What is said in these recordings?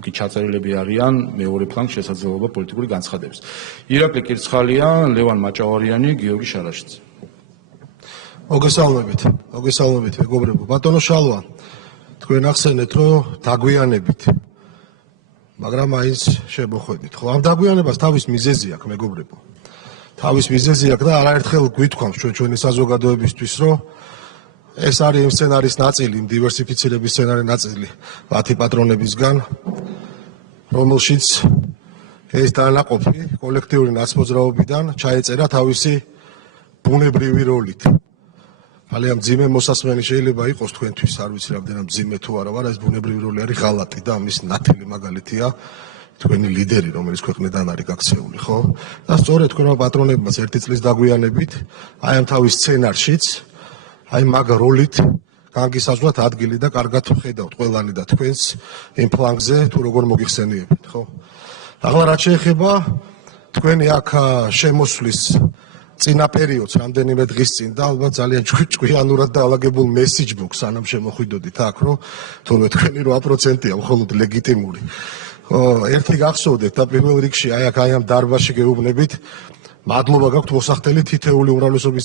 თუ კი ჩაწერილები არიან მეორე ფლანგს შესაძლებლობა პოლიტიკური განცხადების. ირაკლი კირცხალია, ლევან მაჭავარიანი, გიორგი შარაშიძე. მოგესალმებით, მეგობრებო. ბატონო შალვა, თქვენ ახსენეთ, რომ დაგვიანებით, მაგრამ მაინც შემოხვედით. ხო, ამ დაგვიანებას თავის მიზეზი აქვს, მეგობრებო. თავის მიზეზი აქვს და არაერთხელ გვითქვამს ჩვენი საზოგადოებისთვის, რომ ეს არის იმ სცენარის ნაწილი, იმ დივერსიფიცირების სცენარის ნაწილი, მათი პატრონებისგან, რომელშიც ეს დანაყოფი კოლექტიური ნაცმოძრაობიდან ჩაეწერა თავისი ბუნებრივი როლით. ძალიან მძიმე მოსასმენი შეიძლება იყოს თქვენთვის, არ ვიცი რამდენად მძიმე თუ არა, მაგრამ ეს ბუნებრივი როლი არის ღალატი და ამის ნათელი მაგალითია თქვენი ლიდერი, რომელიც ქვეყნიდან არის გაქცეული, ხო? და სწორედ თქვენმა პატრონებმაც ერთი წლის დაგვიანებით, აი ამ თავის სცენარშიც, აი მაგ როლით განგისაძვრათ ადგილი და კარგად ვხედავთ ყველანი და თქვენს იმ ფლანგზე თუ როგორ მოგიხსენიებით, ხო? ახლა რაც შეეხება თქვენი აქ შემოსვლის წინა პერიოდს რამდენიმე დღის წინ და ალბათ ძალიან ჭკვიანურად დაალაგებულ მესიჯ ბუქს სანამ შემოხვიდოდით აქ, რომ თორე თქვენი 8%-ია მხოლოდ ლეგიტიმური. ერთი გახსოვდეთ და პირველ რიგში აი ამ დარბაზში გეუბნებით, მადლობა გაქვთ მოსახდელი თითეული უმრავლესობის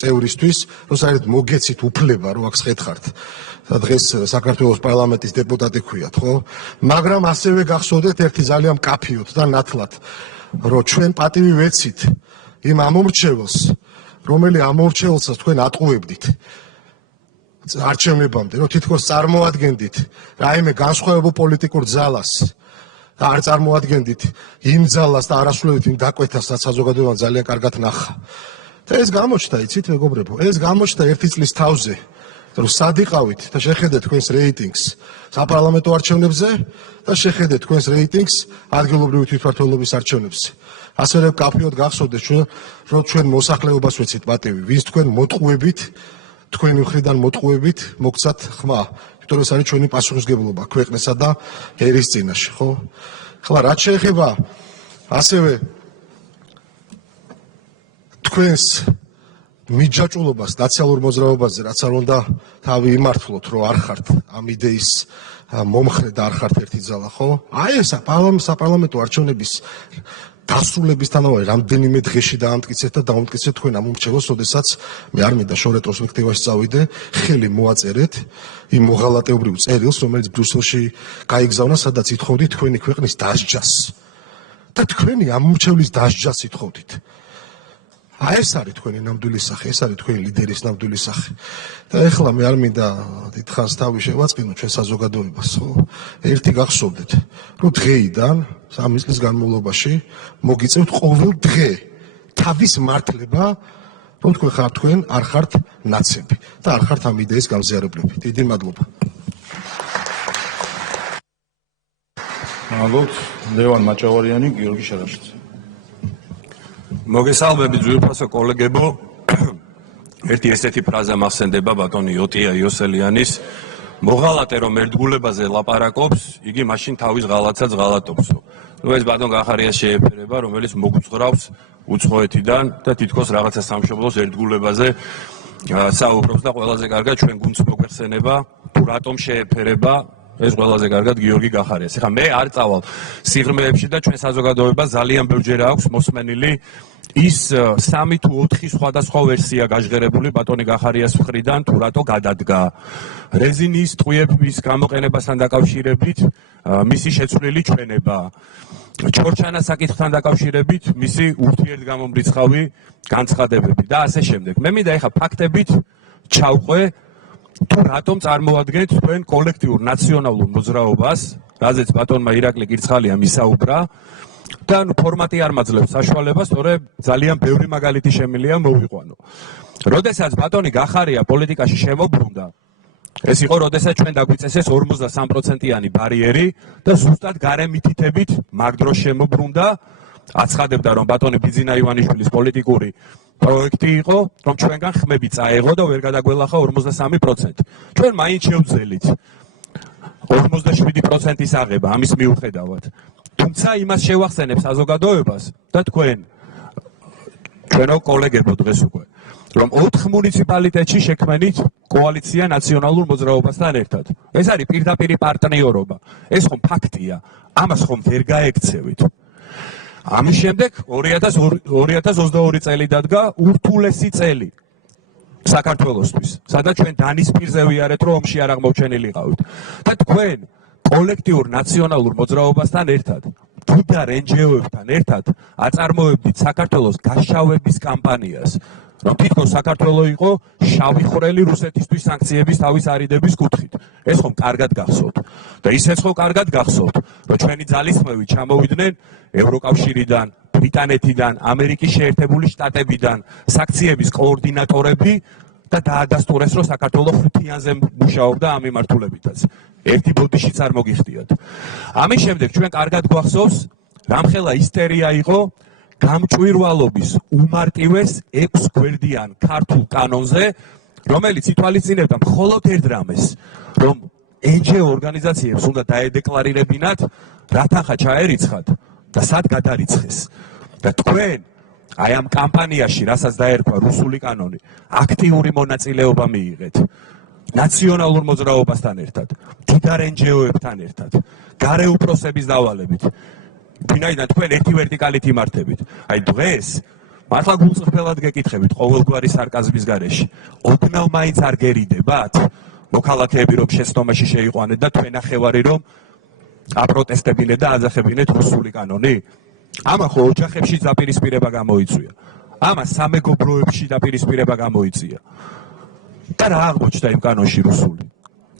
წევრისთვის, რომ საერთოდ მოგეცით უფლება, რომ აქ შეხართ. და დღეს საქართველოს პარლამენტის დეპუტატი ქვიათ, ხო? მაგრამ ასევე გახსოვდეთ ერთი ძალიან მკაფიოდ და ნათლად, რომ ჩვენ პატივი ვეცით იმ ამომრჩეველს, რომელი ამომრჩეველსაც თქვენ ატყუებდით არჩევნებამდე, რომ თითქოს წარმოადგენდით რაიმე განსხვავებულ პოლიტიკურ ძალას და არ წარმოადგენდით იმ ძალას და არასრულებით იმ დაკვეთას, რაც საზოგადოებამ ძალიან კარგად ნახა. და ეს გამოჩნდა, იცით, მეგობრებო, ეს გამოჩნდა ერთი წლის თავზე, რომ სად იყავით და შეხედეთ თქვენს რეიტინგს საპარლამენტო არჩევნებზე და შეხედეთ თქვენს რეიტინგს ადგილობრივი თვითმმართველობის არჩევნებზე. ასევე კაფეოდ გახსოვდეთ, რომ ჩვენ მოსახლეობას ვეცით პატივი, ვინც თქვენ მოტყუებით, თქვენი მხრიდან მოტყუებით მოგცათ ხმა, იმიტომ რომ ეს არის ჩვენი პასუხისმგებლობა ქვეყნისა და ერის წინაშე, ხო? ახლა რაც შეეხება ასევე თქვენს მიჯაჭულობას ნაციონალურ მოძრაობაზე, რაც არ უნდა თავი იმართლოთ, რომ არ ხართ ამ იდეის მომხრე და არ ხართ ერთი ძალა, ხო? აი ეს საპარლამენტო არჩევნების დასრულებისთანავე რამდენიმე დღეში დაამტკიცეთ და დაუმტკიცეთ თქვენ ამომრჩეველს, როდესაც მე არ მინდა შორე პერსპექტივაში წავიდე, ხელი მოაწერეთ იმ მოღალატეობრივ წერილს, რომელიც ბრიუსელში გაიგზავნა, სადაც ითხოვდით თქვენი ქვეყნის დასჯას. და თქვენი ამომრჩევლის დასჯას ითხოვდით. აი ეს არის თქვენი ნამდვილი სახე, ეს არის თქვენი ლიდერის ნამდვილი სახე. და ეხლა მე არ მინდა დიდხანს თავი შევაწყინო ჩვენ საზოგადოებას, ხო? ერთი გახსოვდეთ, რომ დღეიდან 3 წლის განმავლობაში მოგიწევთ ყოველ დღე თავის მართლება, რომ თქვენ არ ხართ ნაცები და არ ხართ ამ იდეის გამზიარებლები. დიდი მადლობა. მადლობთ, ლევან მაჭავარიანი, გიორგი შარაშიძე. მოგესალმებით ძვირფასო კოლეგებო. ერთი ესეთი ფრაზა მახსენდება ბატონი ოტია იოსელიანის, მოღალატე რომ ერთგულებაზე ლაპარაკობს, იგი მაშინ თავის ღალატსაც ღალატობსო. ეს ბატონ გახარიას შეეფერება, რომელიც მოგუძღრავს უცხოეთიდან და თითქოს რაღაცა სამშობლოს ერთგულებაზე საუბრობს და ყველაზე კარგად ჩვენ გუნდს მოგვეხსენება, თუ რატომ შეეფერება ეს ყველაზე კარგად გიორგი გახარიას. ეხლა მე არ წავალ სიღრმეებში და ჩვენ საზოგადოება ძალიან ბევრჯერ აქვს მოსმენილი ის 3 თუ 4 სხვადასხვა ვერსია გაჟღერებული ბატონი გახარიას მხრიდან, თუ რატო გადადგა. რეზინის ტყვიების გამოყენებასთან დაკავშირებით მისი შეცვლილი ჩვენება. ჩორჩანას საკითხთან დაკავშირებით მისი ურთიერთგამომრიცხავი განცხადებები და ასე შემდეგ. მე მინდა ეხლა ფაქტებით ჩავყვე თუ რატომ წარმოადგენთ თქვენ კოლექტიურ ნაციონალურ მოძრაობას, რაზეც ბატონმა ირაკლი კირცხალიამ ისაუბრა და ფორმატი არ მაძლევს საშუალებას, თორემ ძალიან ბევრი მაგალითი შემიძლია მოვიყვანო. როდესაც ბატონი გახარია პოლიტიკაში შემოbrunდა, ეს იყო როდესაც ჩვენ დაგვიწესეს 53%-იანი ბარიერი და ზუსტად გარემითითებით მაგ დროს შემოbrunდა, აცხადებდა რომ ბატონი ბიძინა ივანიშვილის პოლიტიკური პროექტი იყო, რომ ჩვენგან ხმები წაეღო და ვერ გადაგველახა 53%. ჩვენ მაინც შევძელით 57%-ის აღება ამის მიუხედავად. თუმცა იმას შევახსენებ საზოგადოებას და თქვენო კოლეგებო დღეს უკვე, რომ 4 მუნიციპალიტეტში შექმნით კოალიცია ნაციონალურ მოძრაობასთან ერთად. ეს არის პირდაპირი პარტნიორობა. ეს ხომ ფაქტია. ამას ხომ ვერ გაექცევით. ამის შემდეგ 2022 წელი დადგა ურთულესი წელი საქართველოსთვის, სადაც ჩვენ დანის პირზე ვიარეთ, რომ ომში არ აღმოჩენილიყავით. და თქვენ კოლექტიურ ნაციონალურ მოძრაობასთან ერთად, თუნდაც NGO-ებთან ერთად აწარმოებდით საქართველოს გაშავების კამპანიას, რომ თითქოს საქართველოს იყო შავი ხვრელი რუსეთისთვის სანქციების თავის არიდების კუთხით. ეს ხომ კარგად გახსოვთ. და ისეც ხო კარგად გახსოვთ, რომ ჩვენი ძალისხმევი ჩამოვიდნენ ევროკავშირიდან, ბრიტანეთიდან, ამერიკის შეერთებული შტატებიდან, საქციების კოორდინატორები და დაადასტურეს, რომ საქართველოს ხუთიანზე მუშაობდა ამ მიმართულებითაც. ერთი ბოდიშიც არ მოგიხდიათ. ამის შემდეგ ჩვენ კარგად გვახსოვს, რამხელა ისტერია იყო გამჭვირვალობის უმარტივეს 6 გვერდიან ქართულ კანონზე, რომელიც ითვალისწინებდა მხოლოდ ერთ რამეს, რომ NGO ორგანიზაციებს უნდა დაედეკლარირებინათ, რა თანხა ჩაერიცხათ და სად გადარიცხეს. და თქვენ აი ამ კამპანიაში, რასაც დაერქვა რუსული კანონი, აქტიური მონაწილეობა მიიღეთ. ნაციონალურ მოძრაობასთან ერთად, მდიდარ NGO-ებთან ერთად, გარეუპროსების დავალებით. ვინაიდან თქვენ ერთი ვერტიკალით იმართებით. აი დღეს მართლა გულწრფელად გეკითხებით ყოველგვარი სარკაზმის გარეშე. ოდნავ მაინც არ გერიდებათ მოქალაქეები რომ შეცდომაში შეიყვანეთ და თქვენ ახევარი რომ აპროტესტებინეთ და აძახებინეთ რუსული კანონი? ამა ხო ოჯახებში დაპირისპირება გამოიწვია. ამა სამეგობროებში დაპირისპირება გამოიწია. და რა აღმოჩნდა იმ კანონში რუსული?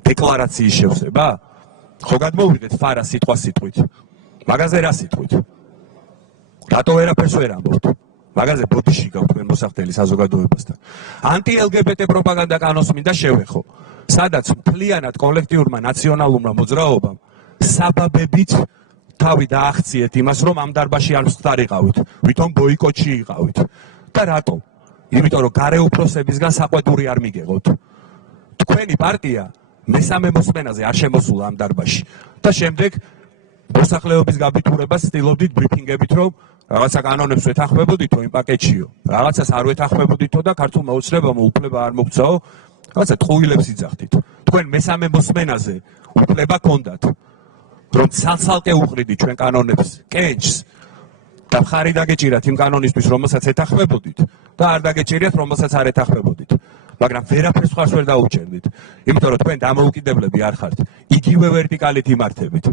დეკლარაციის შევსება? ხო გადმოვიღეთ ფარა სიტყვა სიტყვით. მაგაზე რა სიტყვით? რატო ვერაფერს ვერ ამბობთ? მაგაზე ბოდიში გაქვთ თქვენ მოსახდელი საზოგადოებასთან. ანტი-LGBT პროპაგანდა კანონს მინდა შევეხო, სადაც მთლიანად კოლექტიურმა ნაციონალურმა მოძრაობამ საბაბებით თავი დააღწიეთ იმას, რომ ამ დარბაზში არ ვსტარიყავით, ვითომ ბოიკოტში იყავით. და რატო? იმიტომ რომ გარეუპროსებისგან საყვედური არ მიგეღოთ. თქვენი პარტია მესამე მოსმენაზე არ შემოსულა ამ დარბაზში და შემდეგ მოსახლეობის გაბიტურებას ცდილობდით ბრიფინგებით, რომ რაღაცა კანონებს ვეთანხმებოდითო იმ პაკეტშიო, რაღაცას არ ვეთანხმებოდითო და ქართულმა ოცნებამ უფლება არ მოგცაო, რაღაცა ტყუილებს იძახდით. თქვენ მესამე მოსმენაზე უფლება გქონდათ, რომ ცალ-ცალკე უყრიდით ჩვენ კანონებს კენჭს და მხარი დაგეჭირათ იმ კანონისთვის, რომელსაც ეთანხმებოდით და არ დაგეჭირათ, რომელსაც არ ეთანხმებოდით. მაგრამ ვერაფერს ხარს ვერ დაუჭერდით, იმიტომ რომ თქვენ დამოუკიდებლები არ ხართ, იგივე ვერტიკალით იმართებით.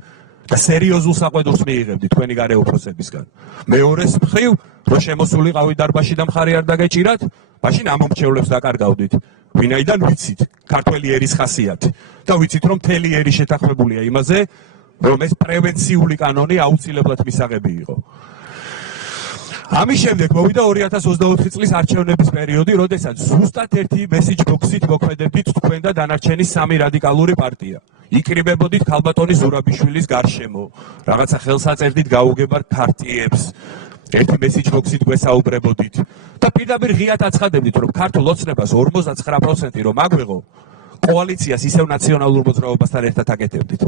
და სერიოზულ საყვედურს მიიღებდით თქვენი გარეუპროსებისგან. მეორეს მხრივ, რომ შემოსულიყავით დარბაზში და მხარი არ დაგეჭირათ, მაშინ ამომრჩევლებს დაკარგავდით. ვინაიდან ვიცით ქართველი ერის ხასიათი და ვიცით რომ მთელი ერი შეთანხმებულია იმაზე, რომ ეს პრევენციული კანონი აუცილებლად მისაღები იყო. ამის შემდეგ მოვიდა 2024 წლის არჩევნების პერიოდი, როდესაც ზუსტად ერთი მესიჯ ბოქსით მოქმედებდით თქვენ და დანარჩენი სამი რადიკალური პარტია. იკრიბებოდით ქალბატონი ზურაბიშვილის გარშემო, რაღაცა ხელსაწერდით გაუგებარ ქარტიებს, ერთი მესიჯ ბოქსით გვესაუბრებოდით და პირდაპირ ღიად აცხადებდით, რომ ქართულ ოცნებას 59% რომ აგვეღო, კოალიციას ისევ ნაციონალურ მოძრაობასთან ერთად აკეთებდით.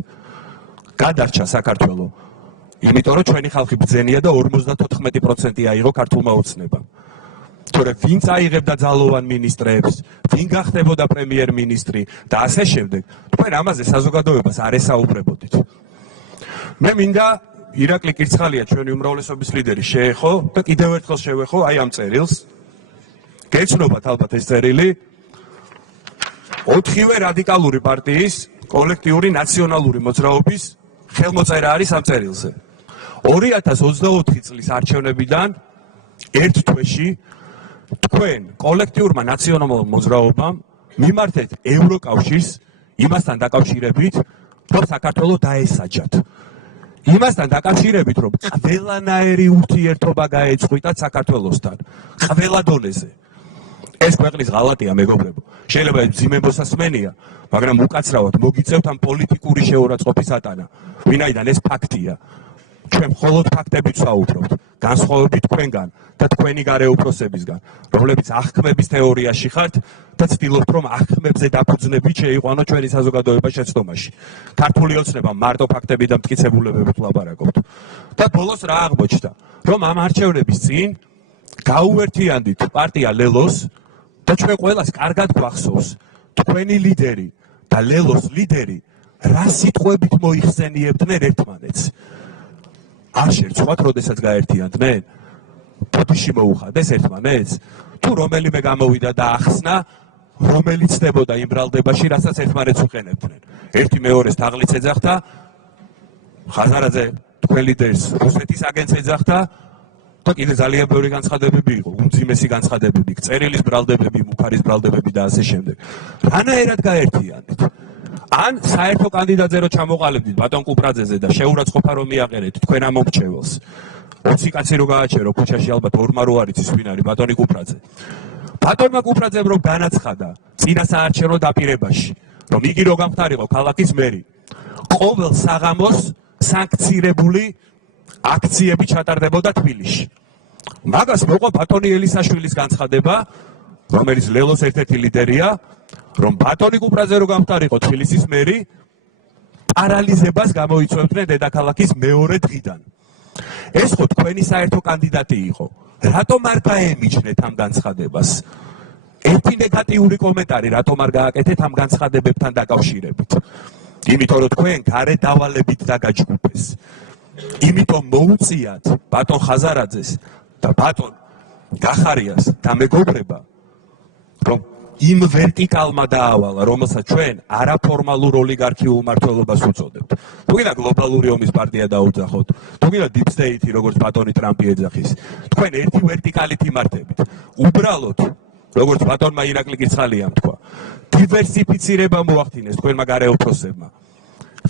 გადარჩა საქართველო, იმიტომ რომ ჩვენი ხალხი ბრძენია და 54% აიღო ქართულმა ოცნებამ. თორემ ვინ წაიღებდა ძალოვან მინისტრებს, ვინ გახდებოდა პრემიერ-მინისტრი და ასე შემდეგ, თქვენ ამაზე საზოგადოებას არ ესაუბრებოდით. მე მინდა ირაკლი კირცხალია ჩვენი უმრავლესობის ლიდერი შეეხო და კიდევ ერთხელ შევეხო აი ამ წერილს. გეცნობათ ალბათ ეს წერილი 4-ვე რადიკალური პარტიის კოლექტიური ნაციონალური მოძრაობის ხელმოწერა არის ამ წერილზე. 2024 წლის არჩევნებიდან ერთ თვეში თქვენ კოლექტიურმა ნაციონალურ მოძრაობამ მიმართეთ ევროკავშირს იმასთან დაკავშირებით, რომ საქართველოს დაესაჯათ. იმასთან დაკავშირებით, რომ ყველანაირი ურთიერთობა გაეწყვიტათ საქართველოსთან, ყველა დონეზე. ეს ქვეყნის ღალატია, მეგობრებო. შეიძლება ძიმე მოსასმენია, მაგრამ უკაცრავად მოგიწევთ ამ პოლიტიკური შეურაცხყოფის ატანა, ვინაიდან ეს ფაქტია. ჩვენ მხოლოდ ფაქტებით ვსაუბრობთ, განსხვავებით თქვენგან და თქვენი გარეუპროსებისგან, რომლებიც აღქმების თეორიაში ხართ და ცდილობთ, რომ აღქმებზე დაფუძნებით შეიყვანო ჩვენი საზოგადოება შეცდომაში. ქართული ოცნება მარტო ფაქტები და მტკიცებულებებით ვლაპარაკობთ. და ბოლოს რა აღმოჩნდა? რომ ამ არჩევნების წინ გაუერთიანდით პარტია ლელოს და ჩვენ ყველას კარგად გვახსოვს თქვენი ლიდერი და ლელოს ლიდერი რა სიტყვებით მოიხსენიებდნენ ერთმანეთს. არ შერცვათ, როდესაც გაერთიანდნენ? ბუდიში მოუხადეს ერთმანეთს? თუ რომელიმე გამოვიდა და ახსნა, რომელიც ხდებოდა იმ ბრალდებაში, რასაც ერთმანეთს უყენებდნენ. ერთი მეორეს თაღლიც ეძახდა, ხაზარაძე თქვენ ლიდერს რუსეთის აგენტს ეძახდა და კიდე ძალიან ბევრი განცხადებები იყო, უმძიმესი განცხადებები, წერილის ბრალდებები, მუხარის ბრალდებები და ასე შემდეგ. რანაირად გაერთიანეთ? ან საერთო კანდიდატზე რო ჩამოყალიბდით ბატონ კუპრაძეზე და შეურაცხყოფა რომ მიაყენეთ თქვენ ამ მომრჩეველს. 20 კაცი რო გააჩერო ქუჩაში ალბათ ორმა რო არ იცის ვინ არის ბატონი კუპრაძე. ბატონმა კუპრაძემ რომ განაცხადა წინა საარჩევნო დაპირებაში, რომ იგი რო გამხდარიყო ქალაქის მერი, ყოველ საღამოს სანქცირებული აქციები ჩატარდებოდა თბილისში. მაგას მოყვა ბატონი ელისაშვილის განცხადება, რომელიც ლელოს ერთ-ერთი ლიდერია, რომ ბატონი კუპრაძე რო გამხდარიყო თბილისის მერი, პარალიზებას გამოიწვევდნენ დედაქალაქის მეორე დღიდან. ეს ხო თქვენი საერთო კანდიდატი იყო. რატომ არ გაემიჯნეთ ამ განცხადებას? ერთი ნეგატიური კომენტარი რატომ არ გააკეთეთ ამ განცხადებებთან დაკავშირებით? იმიტომ რომ თქვენ გარე დავალებით დაგაჯგუფეს. იმიტომ მოუწიათ ბატონ ხაზარაძეს და ბატონ გახარიას და მეგობრება, რომ იმ ვერტიკალმა დაავალა, რომელსაც ჩვენ არაფორმალურ ოლიგარქიულ მმართველობას უწოდებთ. თუ გინდა გლობალური ომის პარტია დაუძახოთ, თუ გინდა deep state-ი, როგორც ბატონი ტრამპი ეძახის, თქვენ ერთი ვერტიკალით იმართებით. უბრალოდ, როგორც ბატონმა ირაკლი კირცხალიამ თქვა, დივერსიფიცირება მოახდინეს თქვენმა გარე უფროსებმა.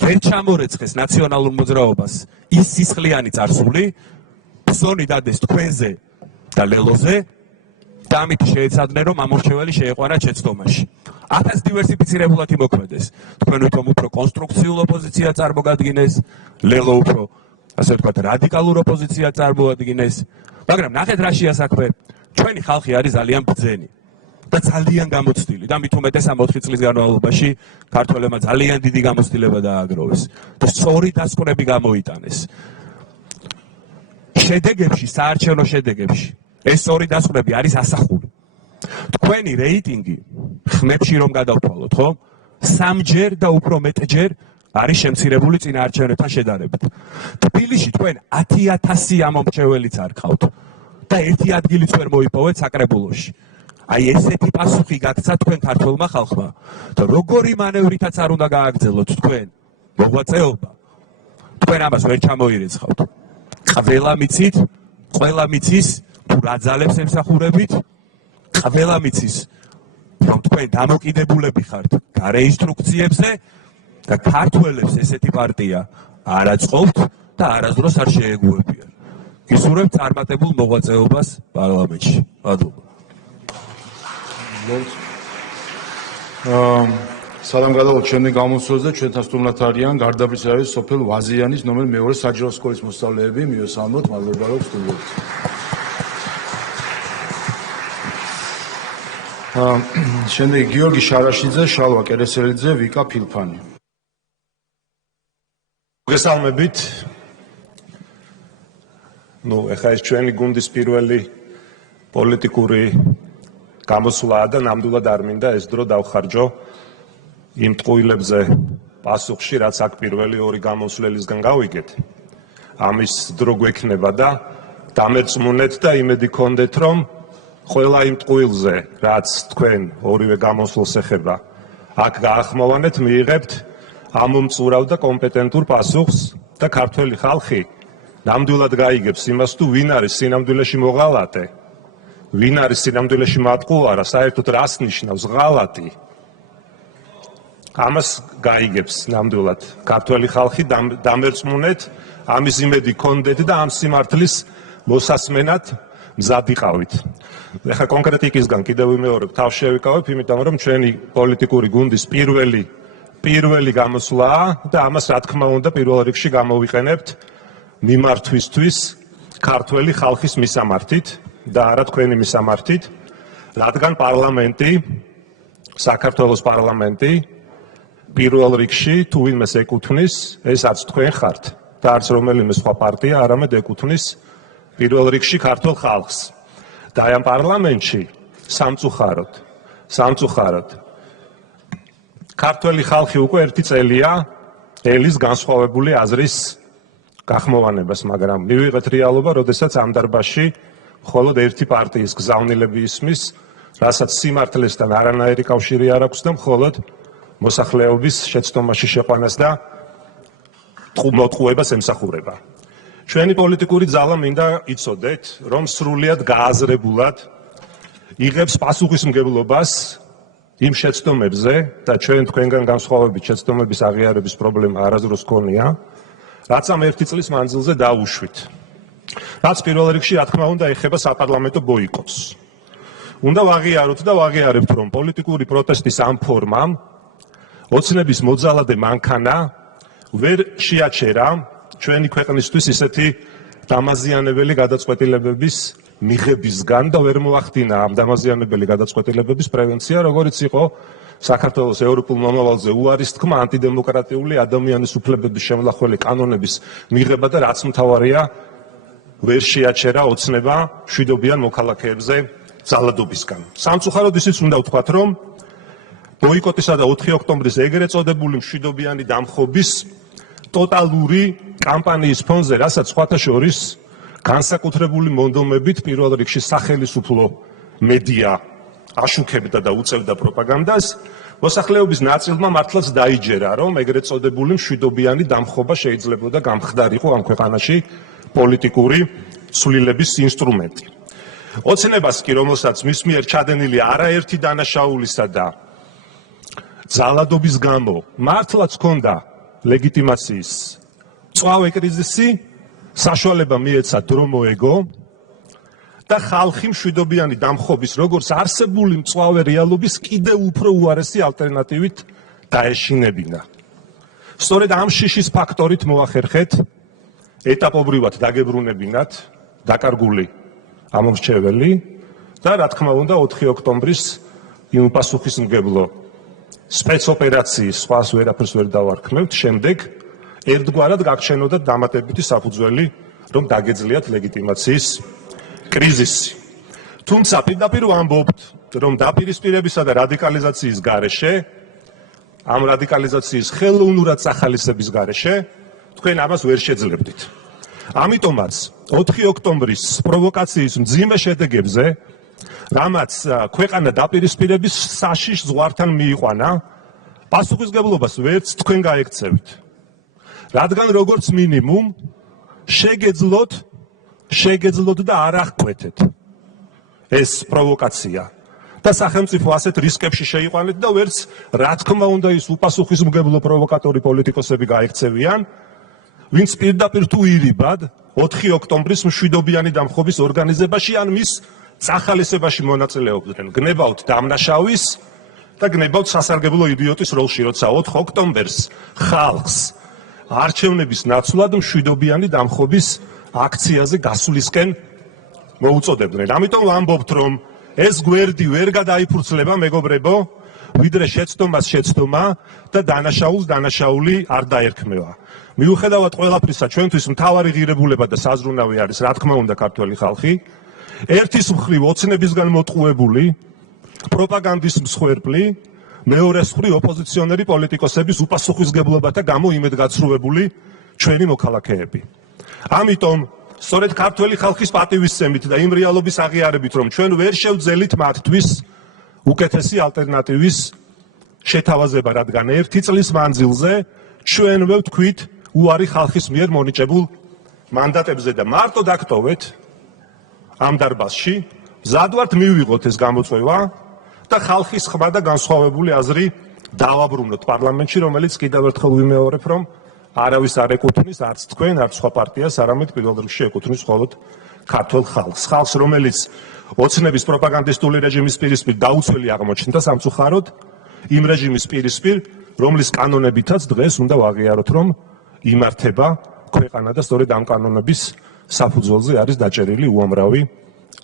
ვერ ჩამორეცხეს ნაციონალურ მოძრაობას ის სისხლიანი წარსული, ბზონი დადეს თქვენზე და ლელოზე, და ამით შეეცადნენ, რომ ამორჩეველი შეეყვანა შეცდომაში. ათას დივერსიფიცირებულად იმოქმედეს. თქვენ ვითომ უფრო კონსტრუქციულ ოპოზიცია წარმოგადგინეს, ლელო უფრო, ასე ვთქვათ, რადიკალურ ოპოზიცია წარმოადგინეს, მაგრამ ნახეთ რა შეასაქმე, ჩვენი ხალხი არის ძალიან ბრძენი და ძალიან გამოცდილი და მით უმეტეს ამ 4 წლის განმავლობაში ქართველებმა ძალიან დიდი გამოცდილება დააგროვეს და სწორი დასკვნები გამოიტანეს. შედეგებში, საარჩევნო შედეგებში ეს სწორი დასკვნები არის ასახული. თქვენი რეიტინგი ხმებში რომ გადავთვალოთ, ხო? 3ჯერ და უფრო მეტჯერ არის შემცირებული წინაარჩევნებთან შედარებით. თბილისში თქვენ 10,000 ამომრჩეველიც არ ყავთ და ერთი ადგილიც ვერ მოიპოვეთ საკრებულოში. აი ესეთი პასუხი გაქცა თქვენ ქართველმა ხალხმა და როგორი მანევრითაც არ უნდა გააგრძელოთ თქვენ მოღვაწეობა. თქვენ ამას ვერ ჩამოირიცხავთ. ყველა მიცის თუ რა ძალებს ემსახურებით, ყველა მიცის, რომ თქვენ დამოკიდებულები ხართ გარე ინსტრუქციებზე და ქართველებს ესეთი პარტია არ აწყობთ და არასდროს არ შეეგუებიან. გისურვებთ წარმატებულ მოღვაწეობას პარლამენტში. მადლობა. სალამ გადავთ ჩემი გამოსვლაზე, ჩვენთან სტუმრად არიან გარდაბრის რაიონის სოფელ ვაზიანის ნომერ 2 საჯარო სკოლის მოსწავლეები. მივესალმოთ, მადლობა რომ სტუმრობთ. შემდეგ გიორგი შარაშიძე, შალვა კერესელიძე, ვიკა ფილფანი. მოგესალმებით. ეხლა ეს ჩვენი გუნდის პირველი პოლიტიკური გამოსვლაა და ნამდვილად არ მინდა ეს დრო დავხარჯო იმ ტყუილებზე პასუხში, რაც აქ პირველი ორი გამოსვლელისგან გავიგეთ. ამის დრო გვექნება და დამერწმუნეთ და იმედი გქონდეთ, რომ ყველა იმ ტყუილზე, რაც თქვენ ორივე გამოსვლას ეხება, აქ გაახმოვანეთ, მიიღებთ ამომწურავ და კომპეტენტურ პასუხს და ქართველი ხალხი ნამდვილად გაიგებს იმას, თუ ვინ არის სინამდვილეში მოღალატე, ვინ არის სინამდვილეში მატყუარა, საერთოდ რას ნიშნავს ღალატი. ამას გაიგებს ნამდვილად ქართველი ხალხი, დამერწმუნეთ, ამის იმედი გქონდეთ და ამ სიმართლის მოსასმენად მზად იყავით. ეხლა კონკრეტიკისგან კიდევ ვიმეორებ, თავს შევიკავებ, იმიტომ რომ ჩვენი პოლიტიკური გუნდის პირველი გამოსვლაა და ამას რა თქმა უნდა პირველ რიგში გამოვიყენებთ მიმართვისთვის ქართველი ხალხის მისამართით და არა თქვენი მისამართით, რადგან პარლამენტი, საქართველოს პარლამენტი პირველ რიგში თუ ვინმეს ეკუთვნის, ეს არც თქვენ ხართ და არც რომელიმე სხვა პარტია, არამედ ეკუთვნის პირველ რიგში ქართულ ხალხს. და ამ პარლამენტში სამწუხაროდ სამწუხაროდ. ქართველი ხალხი უკვე 1 წელია ელის განსხვავებული აზრის გახმოვანებას, მაგრამ მივიღეთ რეალობა, როდესაც ამ დარბაზში მხოლოდ ერთი პარტიის გზავნილები ისმის, რასაც სიმართლესთან არანაირი კავშირი არ აქვს და მხოლოდ მოსახლეობის შეცდომაში შეყვანას და მოტყუებას ემსახურება. ჩვენი პოლიტიკური ძალა მინდა იცოდეთ, რომ სრულიად გააზრებულად იღებს პასუხისმგებლობას იმ შეცდომებზე და ჩვენ თქვენგან განსხვავებით შეცდომების აღიარების პრობლემა არასდროს გქონია, რაც ამ 1 წლის მანძილზე დაუშვით. რაც პირველ რიგში, რა თქმა უნდა, ეხება საპარლამენტო ბოიკოტს. უნდა ვაღიაროთ და ვაღიარებთ, რომ პოლიტიკური პროტესტის ამ ფორმამ ოცნების მოძალადე მანქანა ვერ შეაჩერა ჩვენი ქვეყნისთვის ისეთი დამაზიანებელი გადაწყვეტილებების მიღებისგან და ვერ მოახდინა ამ დამაზიანებელი გადაწყვეტილებების პრევენცია, როგორც იყო საქართველოს ევროპულ მომავალზე უარის თქმა, ანტიდემოკრატიული ადამიანის უფლებების შემლახველი კანონების მიღება და რაც მთავარია, ვერ შეაჩერა ოცნება მშვიდობიან მოქალაქეებზე ძალადობისგან. სამწუხაროდ ისიც უნდა ვთქვათ, რომ ბოიკოტისა და 4 ოქტომბრის ეგრეთ წოდებული მშვიდობიანი დამხობის ტოტალური კამპანიის ფონზე, რასაც სხვათა შორის განსაკუთრებული მონდომებით პირველ რიგში სახელმწიფო მედია აშუქებდა და უწევდა პროპაგანდას, მოსახლეობის ნაწილმა მართლაც დაიჯერა, რომ ეგრეთ წოდებული მშვიდობიანი დამხობა შეიძლებოდა გამხდარიყო ამ ქვეყანაში პოლიტიკური ცვლილების ინსტრუმენტი. ოცნებას კი, რომელსაც მის მიერ ჩადენილი არაერთი დანაშაულისა და ძალადობის გამო მართლაც ჰქონდა ლეგიტიმაციის მწვავე კრიზისი, საშუალება მიეცა დრო მოეგო და ხალხი მშვიდობიანი დამხობის როგორც არსებული მწვავე რეალობის კიდევ უფრო უარესი ალტერნატივით დაეშინებინა. სწორედ ამ შიშის ფაქტორით მოახერხეთ ეტაპობრივად დაგებრუნებინათ დაკარგული ამომრჩეველი და რა თქმა უნდა 4 ოქტომბრის იმ პასუხისმგებლო სპეცოპერაციის სხვას ვერაფერს ვერ დავარქმევთ, შემდეგ ერთგვარად გაგჩენოდათ დამატებითი საფუძველი, რომ დაგეძლიათ ლეგიტიმაციის კრიზისი. თუმცა პირდაპირ ვამბობთ, რომ დაპირისპირებისა და რადიკალიზაციის გარეშე, ამ რადიკალიზაციის ხელოვნურად სახალისების გარეშე, თქვენ ამას ვერ შეძლებდით. ამიტომაც 4 ოქტომბრის პროვოკაციის მძიმე შედეგებზე, რამაც ქვეყანა დაპირისპირების საშიშ ზღვართან მიიყვანა, პასუხისმგებლობას ვერც თქვენ გაექცევით. რადგან როგორც მინიმუმ შეგეძლოთ და არ აღკვეთეთ ეს პროვოკაცია და სახელმწიფო ასეთ რისკებში შეიყვანეთ და ვერც რა თქმა უნდა ის უპასუხისმგებლო პროვოკატორი პოლიტიკოსები გაექცევიან, ვინც პირდაპირ თუ ირიბად 4 ოქტომბრის მშვიდობიანი დამხობის ორგანიზებაში ან მის წახალისებაში მონაწილეობდნენ. გნებავთ დამნაშავის და გნებავთ სასარგებლო იდიოტის როლში, როცა 4 ოქტომბერს ხალხს არჩევნების ნაცვლად მშვიდობიანი დამხობის აქციაზე გასვლისკენ მოუწოდებდნენ. ამიტომ ვამბობთ, რომ ეს გვერდი ვერ გადაიფურცლება, მეგობრებო, ვიდრე შეცდომა და დანაშაულს დანაშაული არ დაერქმევა. მიუხედავად ყველაფრისა, ჩვენთვის მთავარი ღირებულება და საზრუნავი არის, რა თქმა უნდა, ქართველი ხალხი, ერთის მხრივ ოცნებისგან მოტყუებული პროპაგანდის მსხვერპლი, მეორეს მხრივ ოპოზიციონერი პოლიტიკოსების უპასუხისმგებლობათა გამო იმედგაცრუებული ჩვენი მოქალაქეები. ამიტომ სწორედ ქართველი ხალხის პატივისცემით და იმ რეალობის აღიარებით, რომ ჩვენ ვერ შევძელით მათთვის უკეთესი ალტერნატივის შეთავაზება, რადგან 1 წლის მანძილზე ჩვენვე ვთქვით უარი ხალხის მიერ მონიჭებულ მანდატებზე და მარტო დაგტოვეთ ამ დარბაზში, მზად ვართ მივიღოთ ეს გამოწვევა და ხალხის ხმა და განსხვავებული აზრი დავაბრუნოთ პარლამენტში, რომელიც კიდევ ერთხელ ვიმეორებ, რომ არავის არ ეკუთვნის არც თქვენ, არც სხვა პარტიას, არამედ პირველ რიგში ეკუთვნის მხოლოდ ქართულ ხალხს. ხალხს, რომელიც ოცნების პროპაგანდისტული რეჟიმის პირისპირ დაუცველი აღმოჩნდა სამწუხაროდ, იმ რეჟიმის პირისპირ, რომლის კანონებითაც დღეს უნდა ვაღიაროთ, რომ იმართება ქვეყანა და სწორედ ამ კანონების საფუძველზე არის დაჭერილი უამრავი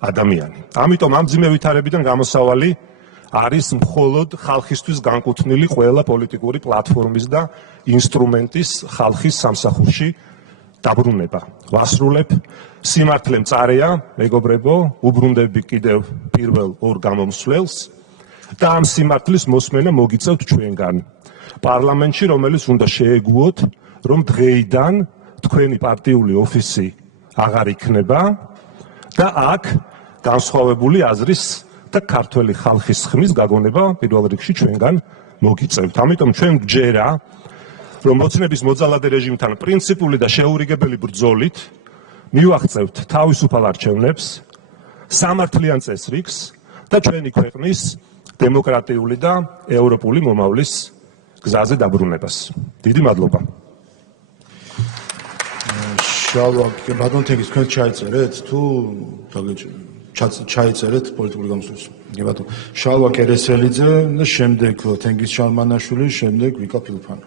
ადამიანი. ამიტომ ამ მძიმე ვითარებიდან გამოსავალი არის მხოლოდ ხალხისთვის განკუთვნილი ყველა პოლიტიკური პლატფორმის და ინსტრუმენტის ხალხის სამსახურში დაბრუნება. ვასრულებ, სიმართლე მწარეა, მეგობრებო, უბრუნდები კიდევ პირველ ორ გამომსვლელს. და ამ სიმართლის მოსმენა მოგიწევთ ჩვენგან. პარლამენტში, რომელიც უნდა შეეგუოთ, რომ დღეიდან თქვენი პარტიული ოფისი აღარ იქნება და აქ განსხვავებული აზრის და ქართველი ხალხის ხმის გაგონება პირველ რიგში ჩვენგან მოგიწევთ. ამიტომ ჩვენ გჯერა, რომ მოცნების მოძალადე რეჟიმთან პრინციპული და შეურიგებელი ბრძოლით მივაღწევთ თავისუფალ არჩევნებს, სამართლიან წესრიგს და ჩვენი ქვეყნის დემოკრატიული და ევროპული მომავლის გზაზე დაბრუნებას. დიდი მადლობა. შალვა, ბატონ თენგის, თქვენ ჩაიწერეთ თუ ჩაიწერეთ პოლიტიკური გამოსვლას? ბატონ შალვა კერესელიძე და შემდეგ თენგის შალმანაშვილი, შემდეგ ვიკა ფილიფანი.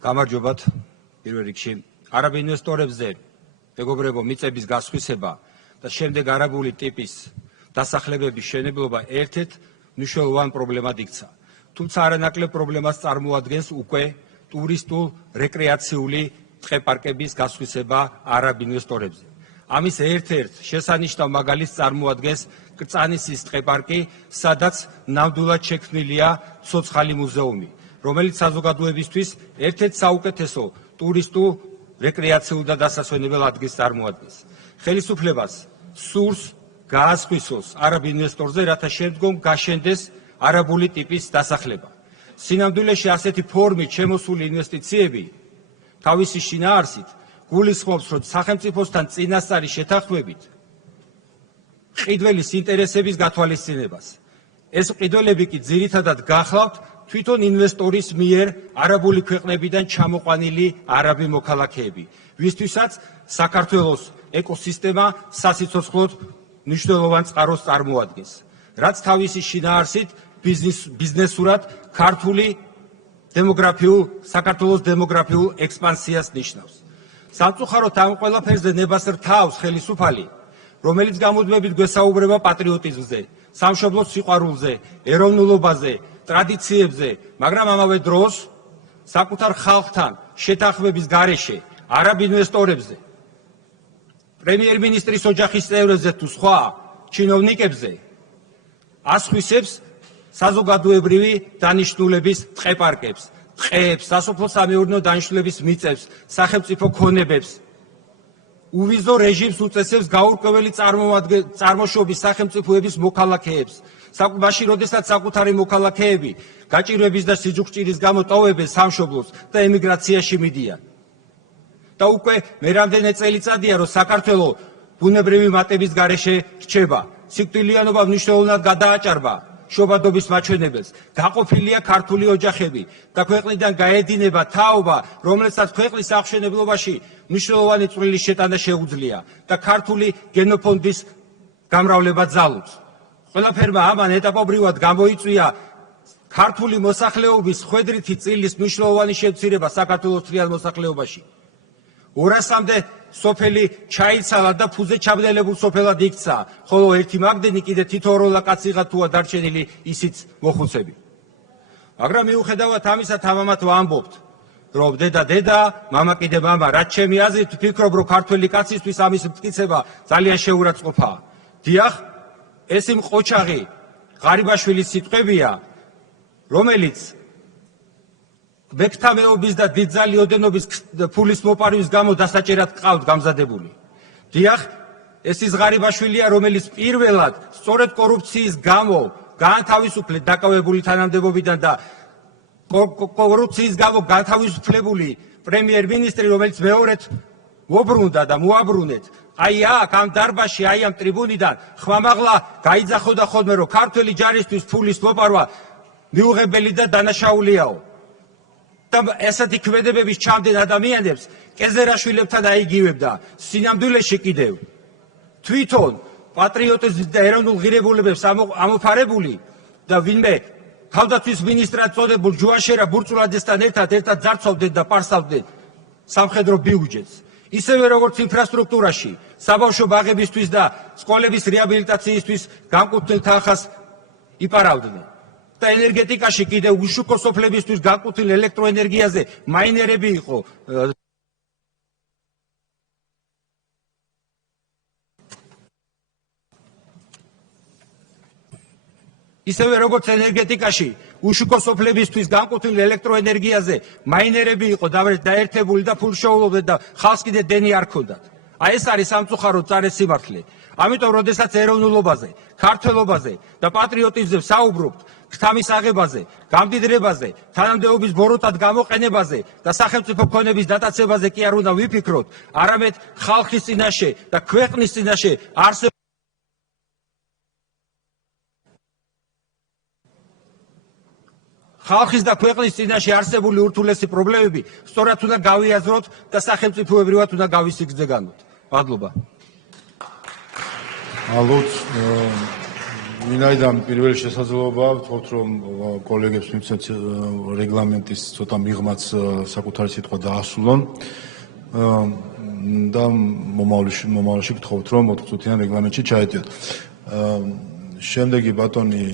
გამარჯობათ. პირველ რიგში არაბ ინვესტორებზე მეგობრებო მიწების გასხვისება და შემდეგ არაბული ტიპის დასახლებების შენებლობა ერთ-ერთ მნიშვნელოვან პრობლემად იქცა. თუმცა არანაკლებ პრობლემას წარმოადგენს უკვე ტურისტულ რეკრეაციული ტყეპარკების გასხვისება არაბ ინვესტორებზე. ამის ერთ-ერთ შესანიშნავ მაგალითს წარმოადგენს კრწანისის ტყეპარკი, სადაც ნამდვილად შექმნილია ცოცხალი მუზეუმი, რომელიც საზოგადოებისთვის ერთ-ერთ საუკეთესო ტურისტულ რეკრეაციულ და დასასვენებელ ადგილს წარმოადგენს. ხელისუფლებას სურს გაასხვისოს არაბ ინვესტორზე, რათა შემდგომ გაშენდეს არაბული ტიპის დასახლება. სინამდვილეში ასეთი ფორმით შემოსული ინვესტიციები თავისი შინაარსით გულისხმობს, რომ სახელმწიფოსთან წინასწარი შეთანხმებით მყიდველის ინტერესების გათვალისწინებას. ეს მყიდველები კი ძირითადად გახლავთ თვითონ ინვესტორის მიერ არაბული ქვეყნებიდან ჩამოყვანილი არაბი მოქალაქეები, ვისთვისაც საქართველოს ეკოსისტემა სასიცოცხლოდ მნიშვნელოვან წყაროს წარმოადგენს, რაც თავისი შინაარსით ბიზნესურად ქართული საქართველოს დემოგრაფიულ ექსპანსიას ნიშნავს. სამწუხაროდ ამ ყველაფერზე ნებას რთავს ხელისუფალი, რომელიც გამუდმებით გვესაუბრება პატრიოტიზმზე, სამშობლოს სიყვარულზე, ეროვნულობაზე, ტრადიციებზე, მაგრამ ამავე დროს საკუთარ ხალხთან შეთანხმების გარეშე არაბ ინვესტორებზე, პრემიერ-მინისტრის ოჯახის წევრებზე თუ სხვა ჩინოვნიკებზე ასხვისებს საზოგადოებრივი დანიშნულების ტყეპარკებს, ტყეებს, სასოფლო-სამეურნეო დანიშნულების მიწებს, სახელმწიფო ქონებებს, უვიზო რეჟიმს უწესებს გაურკვეველი წარმოშობის სახელმწიფოების მოქალაქეებს, მაშინ როდესაც საკუთარი მოქალაქეები გაჭირვების და სიძულჭირის გამო ტოვებენ სამშობლოს და ემიგრაციაში მიდიან. და უკვე მე რამდენი წელიწადია, რომ საქართველოს ბუნებრივი მატების გარეშე რჩება, სიკვდილიანობა მნიშვნელოვნად გადააჭარბა შობადობის მაჩვენებელს, გაყოფილია ქართული ოჯახები და ქვეყნიდან გაედინება თაობა, რომელსაც ქვეყნის აღმშენებლობაში მნიშვნელოვანი წვლილი შეტანა შეუძლია და ქართული გენოფონდის გამრავლება ძალუძს. ყველაფერმა ამან ეტაპობრივად გამოიწვია ქართული მოსახლეობის ხვედრითი წილის მნიშვნელოვანი შემცირება საქართველოს მთლიან მოსახლეობაში. 200-მდე სოფელი ჩაიცალა და ფუძე ჩაბნელებულ სოფელად იქცა, ხოლო ერთი მაგდენი კიდე თითოეულა კაციღა თუა დარჩენილი ისიც მოხუცები. მაგრამ მიუხედავად ამისა თამამად ვამბობთ, რომ დედა, მამა კიდე მამა, რაც ჩემი აზრით ვფიქრობ, რომ ქართველი კაცისთვის ამის მტკიცება ძალიან შეურაცხყოფაა. დიახ, ეს იმ ყოჩაღი ღარიბაშვილის სიტყვებია, რომელიც მექთამეობის და დიდძალი ოდენობის ფულის მოპარვის გამო დასაჭერად ყავთ გამზადებული. დიახ, ეს ის ღარიბაშვილია, რომელიც პირველად სწორედ კორუფციის გამო გაანთავისუფლეთ დაკავებული თანამდებობიდან და კორუფციის გამო განთავისუფლებული პრემიერ-მინისტრი, რომელიც მეორედ მოbrunდა და მოაბრუნეთ. აი აქ ამ დარბაზში, აი ამ ტრიბუნიდან ხმამაღლა გაიძახოდა ხოლმე, რომ ქართველი ჯარისთვის ფულის მოპარვა მიუღებელი და დანაშაულიაო. და ესეთი ქმედებების ჩამდენ ადამიანებს კეზერაშვილებთან აიგივებდა. სინამდვილეში კიდევ თვითონ პატრიოტიზმის და ეროვნულ ღირებულებებს ამოფარებული და ვინმე თავდაცვის მინისტრად წოდებულ ჯუაშერა ბურწულაძესთან ერთად ძარცვავდნენ და პარსავდნენ სამხედრო ბიუჯეტს. ისევე როგორც ინფრასტრუქტურაში, საბავშვო ბაღებისთვის და სკოლების რეაბილიტაციისთვის განკუთვნილ თანხას იპარავდნენ. და ენერგეტიკაში კიდევ უშუქო სოფლებისთვის განკუთვნილ ელექტროენერგიაზე მაინერები იყო. ისევე როგორც ენერგეტიკაში უშუქო სოფლებისთვის განკუთვნილ ელექტროენერგიაზე მაინერები იყო დაერთებული და ფულშეულობდნენ და ხალხს კიდე დენი არ ჰქონდათ. აი ეს არის სამწუხაროდ წარეს სიმართლე. ამიტომ როდესაც ეროვნულობაზე, ქართველობაზე და პატრიოტიზმზე საუბრობთ, ქთამის აღებაზე, გამდიდრებაზე, თანამდებობის ბოროტად გამოყენებაზე და სახელმწიფო ქონების დატაცებაზე კი არ უნდა ვიფიქროთ, არამედ ხალხის წინაშე და ქვეყნის წინაშე ხალხის და ქვეყნის წინაშე არსებული ურთულესი პრობლემები სწორად უნდა გავიაზროთ და სახელმწიფოებრივად უნდა გავისიგრძეგანოთ. მადლობა. ალბათ ვინაიდან პირველი შესაძლებლობა ვთქვათ რომ კოლეგებს მიცეთ რეგლამენტის ცოტა მიღმაც საკუთარი სიტყვა დაასრულონ და მომავალში გთხოვთ რომ 4 წუთიან რეგლამენტში ჩაეტიოთ. შემდეგი ბატონი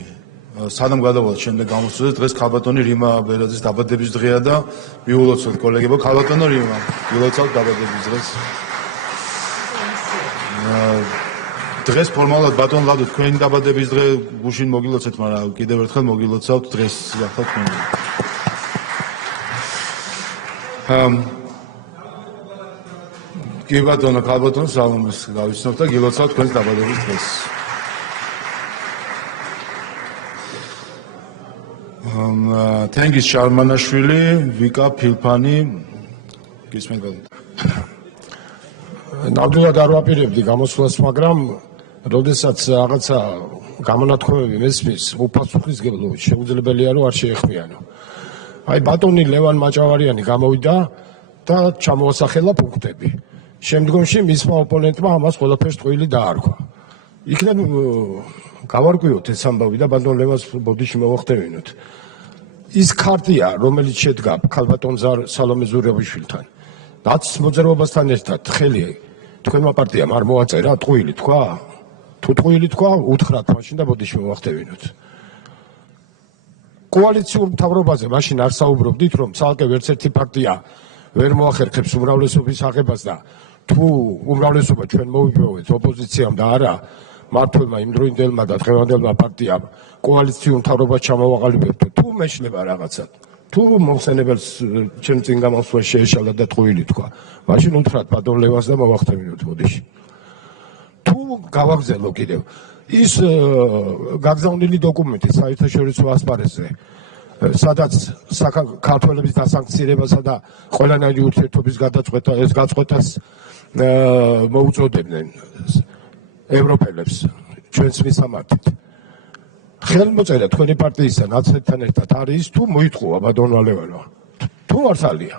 სანამ გადავვალთ შემდეგ გამოსვლაზე დღეს ქალბატონი რიმა ბერაძის დაბადების დღეა და მიულოცოთ კოლეგებო ქალბატონო რიმა მიულოცავთ დაბადების დღეს. დღეს ფორმალურად ბატონ ლადო თქვენი დაბადების დღე გუშინ მოგილოცეთ, მაგრამ კიდევ ერთხელ მოგილოცავთ დღეს ახლა თქვენ. კი ბატონო, ქალბატონო სალომეს გავიცნობთ და გილოცავთ თქვენს დაბადების დღეს. თენგიზ შარმანაშვილი, ვიკა ფილფანი, გისმენთ ბატონო. ნამდვილად არ ვაპირებდი გამოსვლას, მაგრამ როდესაც რაღაცა გამონათქვამები მესმის, უპასუხისმგებლო შეუძლებელია რომ არ შეეხმიანო. აი ბატონი ლევან მაჭავარიანი გამოვიდა და ჩამოასახელა პუნქტები. შემდგომში მისმა ოპონენტმა ამას ყველაფერს ტყუილი დაარქვა. იქნებ გავარკვიოთ ეს ამბავი და ბატონ ლევანს ბოდიში მოვახდევინოთ. ის ქარტია, რომელიც შედგა ქალბატონ სალომე ზურაბიშვილთან, რაც მოძრაობასთან ერთად ხელი თქვენმა პარტიამ არ მოაწერა, ტყუილი თქვა? თუ ტყუილი თქვა, უთხრათ მაშინ და ბოდიში მოვახდევინოთ. კოალიციურ მთავრობაზე მაშინ არ საუბრობდით, რომ ცალკე ვერც ერთი პარტია ვერ მოახერხებს უმრავლესობის აღებას და თუ უმრავლესობა ჩვენ მოვიპოვეთ ოპოზიციამ და არა მართლმა იმდროინდელმა და დღევანდელმა პარტიამ კოალიციურ მთავრობას ჩამოვაყალიბებთ, თუ მეშლება რაღაცა, თუ მომხსენებელს ჩემ წინ გამოსვლა შეეშალა და ტყუილი თქვა, მაშინ უთხრათ ბატონ ლევანს და მოვახდევინოთ ბოდიში. თუ გავაგზავნო კიდევ ის გაგზავნილი დოკუმენტი საერთაშორისო ასპარეზზე, სადაც ქართველების დასანქცირებასა და ყველანაირი ურთიერთობის გადაწყვეტა ეს გაწყვეტას მოუწოდებდნენ ევროპელებს ჩვენს მისამართით. ხელმოწერა თქვენი პარტიისა ნაცრებთან ერთად არის თუ მოითხოვა ბატონმა ლევანმა? თუ მართალია?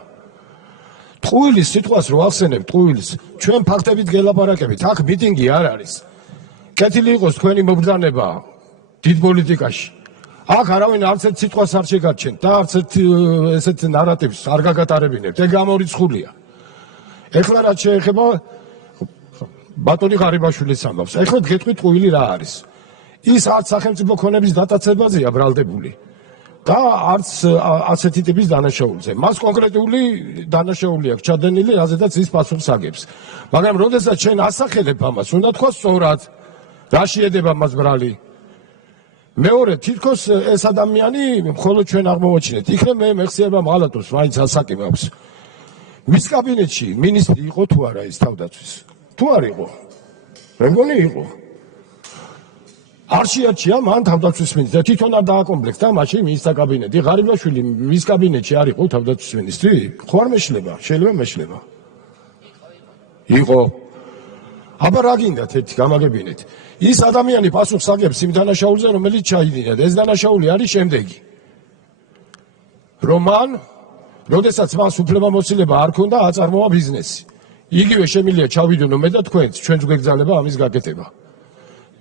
ტყუილის სიტყვას რო ახსენებ, ტყუილის ჩვენ ფაქტებით გელაპარაკებით, აქ მიტინგი არ არის. კეთილი იყოს თქვენი მობრძანება დიდ პოლიტიკაში. აქ არავინ არც ერთ სიტყვას არ შეგარჩენთ და არც ერთ ესეთ ნარატივს არ გაგატარებინებთ. ეგ გამორიცხულია. ეხლა რაც შეეხება ბატონი ღარიბაშვილის ამბავს. ეხლა გეტყვით ტყუილი რა არის. ის არც სახელმწიფო ქონების დატაცებაზეა ბრალდებული და არც ასეთი ტიპის დანაშაულზე. მას კონკრეტული დანაშაული აქვს ჩადენილი, რაზედაც ის პასუხს აგებს. მაგრამ როდესაც ჩვენ ასახელებ ამას, უნდა თქვა სწორად რა შეედება მას ბრალი. მეორე, თითქოს ეს ადამიანი მხოლოდ ჩვენ აღმოვაჩინეთ. იქნებ მე მეხსიერება მაღალატოს, მაინც ასაკი მაქვს. მის კაბინეტში მინისტრი იყო თუ არა ის თავდაცვის? თუ არ იყო? მე მგონი იყო. არ შეარჩია მან თავდაცვის მინისტრი, თვითონ არ დააკომპლექტა მაშინ მინისტრთა კაბინეტი. ღარიბაშვილი მის კაბინეტში არ იყო თავდაცვის მინისტრი? ხო არ მეშლება? შეიძლება მეშლება. იყო. აბა რა გინდათ ერთი გამაგებინეთ. ის ადამიანი პასუხს აგებს იმ დანაშაულზე, რომელიც ჩაიდინა და ეს დანაშაული არის შემდეგი. რომ მან, როდესაც მას უფლებამოსილება არ ქონდა, აწარმოა ბიზნესი. იგივე შემიძლია ჩავიდუნო მე და თქვენც, ჩვენც გვეგზავნება ამის გაკეთება.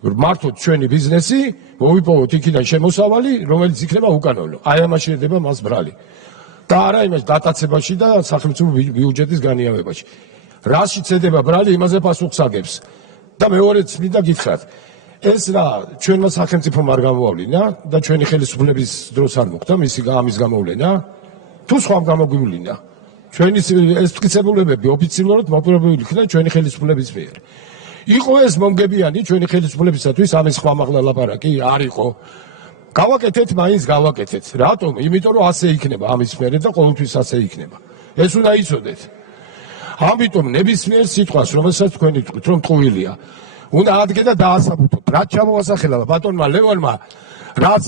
მართოთ ჩვენი ბიზნესი, მოვიპოვოთ იქიდან შემოსავალი, რომელიც იქნება უკანონო. აი ამაში შედება მას ბრალი. და არა იმას დატაცებაში და სახელმწიფო ბიუჯეტის განიავებაში. რაში ცედება ბრალი, იმაზე პასუხს აგებს. და მეორეც მინდა გითხრათ, ეს რა ჩვენმა სახელმწიფომ არ გამოავლინა და ჩვენი ხელისუფლების დროს არ მოხდა მისი ამის გამოვლენა, თუ სხვამ გამოგვივლინა. ჩვენი ეს მტკიცებულებები ოფიციალურად მოპირობილი იქნა ჩვენი ხელისუფლების მიერ. იყო ეს მომგებიანი ჩვენი ხელისუფლებისათვის ამის სხვა მაღლა ლაპარაკი? არ იყო. გავაკეთეთ, მაინც გავაკეთეთ. რატომ? იმიტომ რომ ასე იქნება ამის მერე და ყოველთვის ასე იქნება. ეს უნდა იცოდეთ. ამიტომ ნებისმიერ სიტყვას, რომელსაც თქვენ იტყვით, რომ ტყუილია, უნდა ადგე და დაასაბუთოთ. რაც ჩამოასახელა ბატონმა ლევონმა, რაც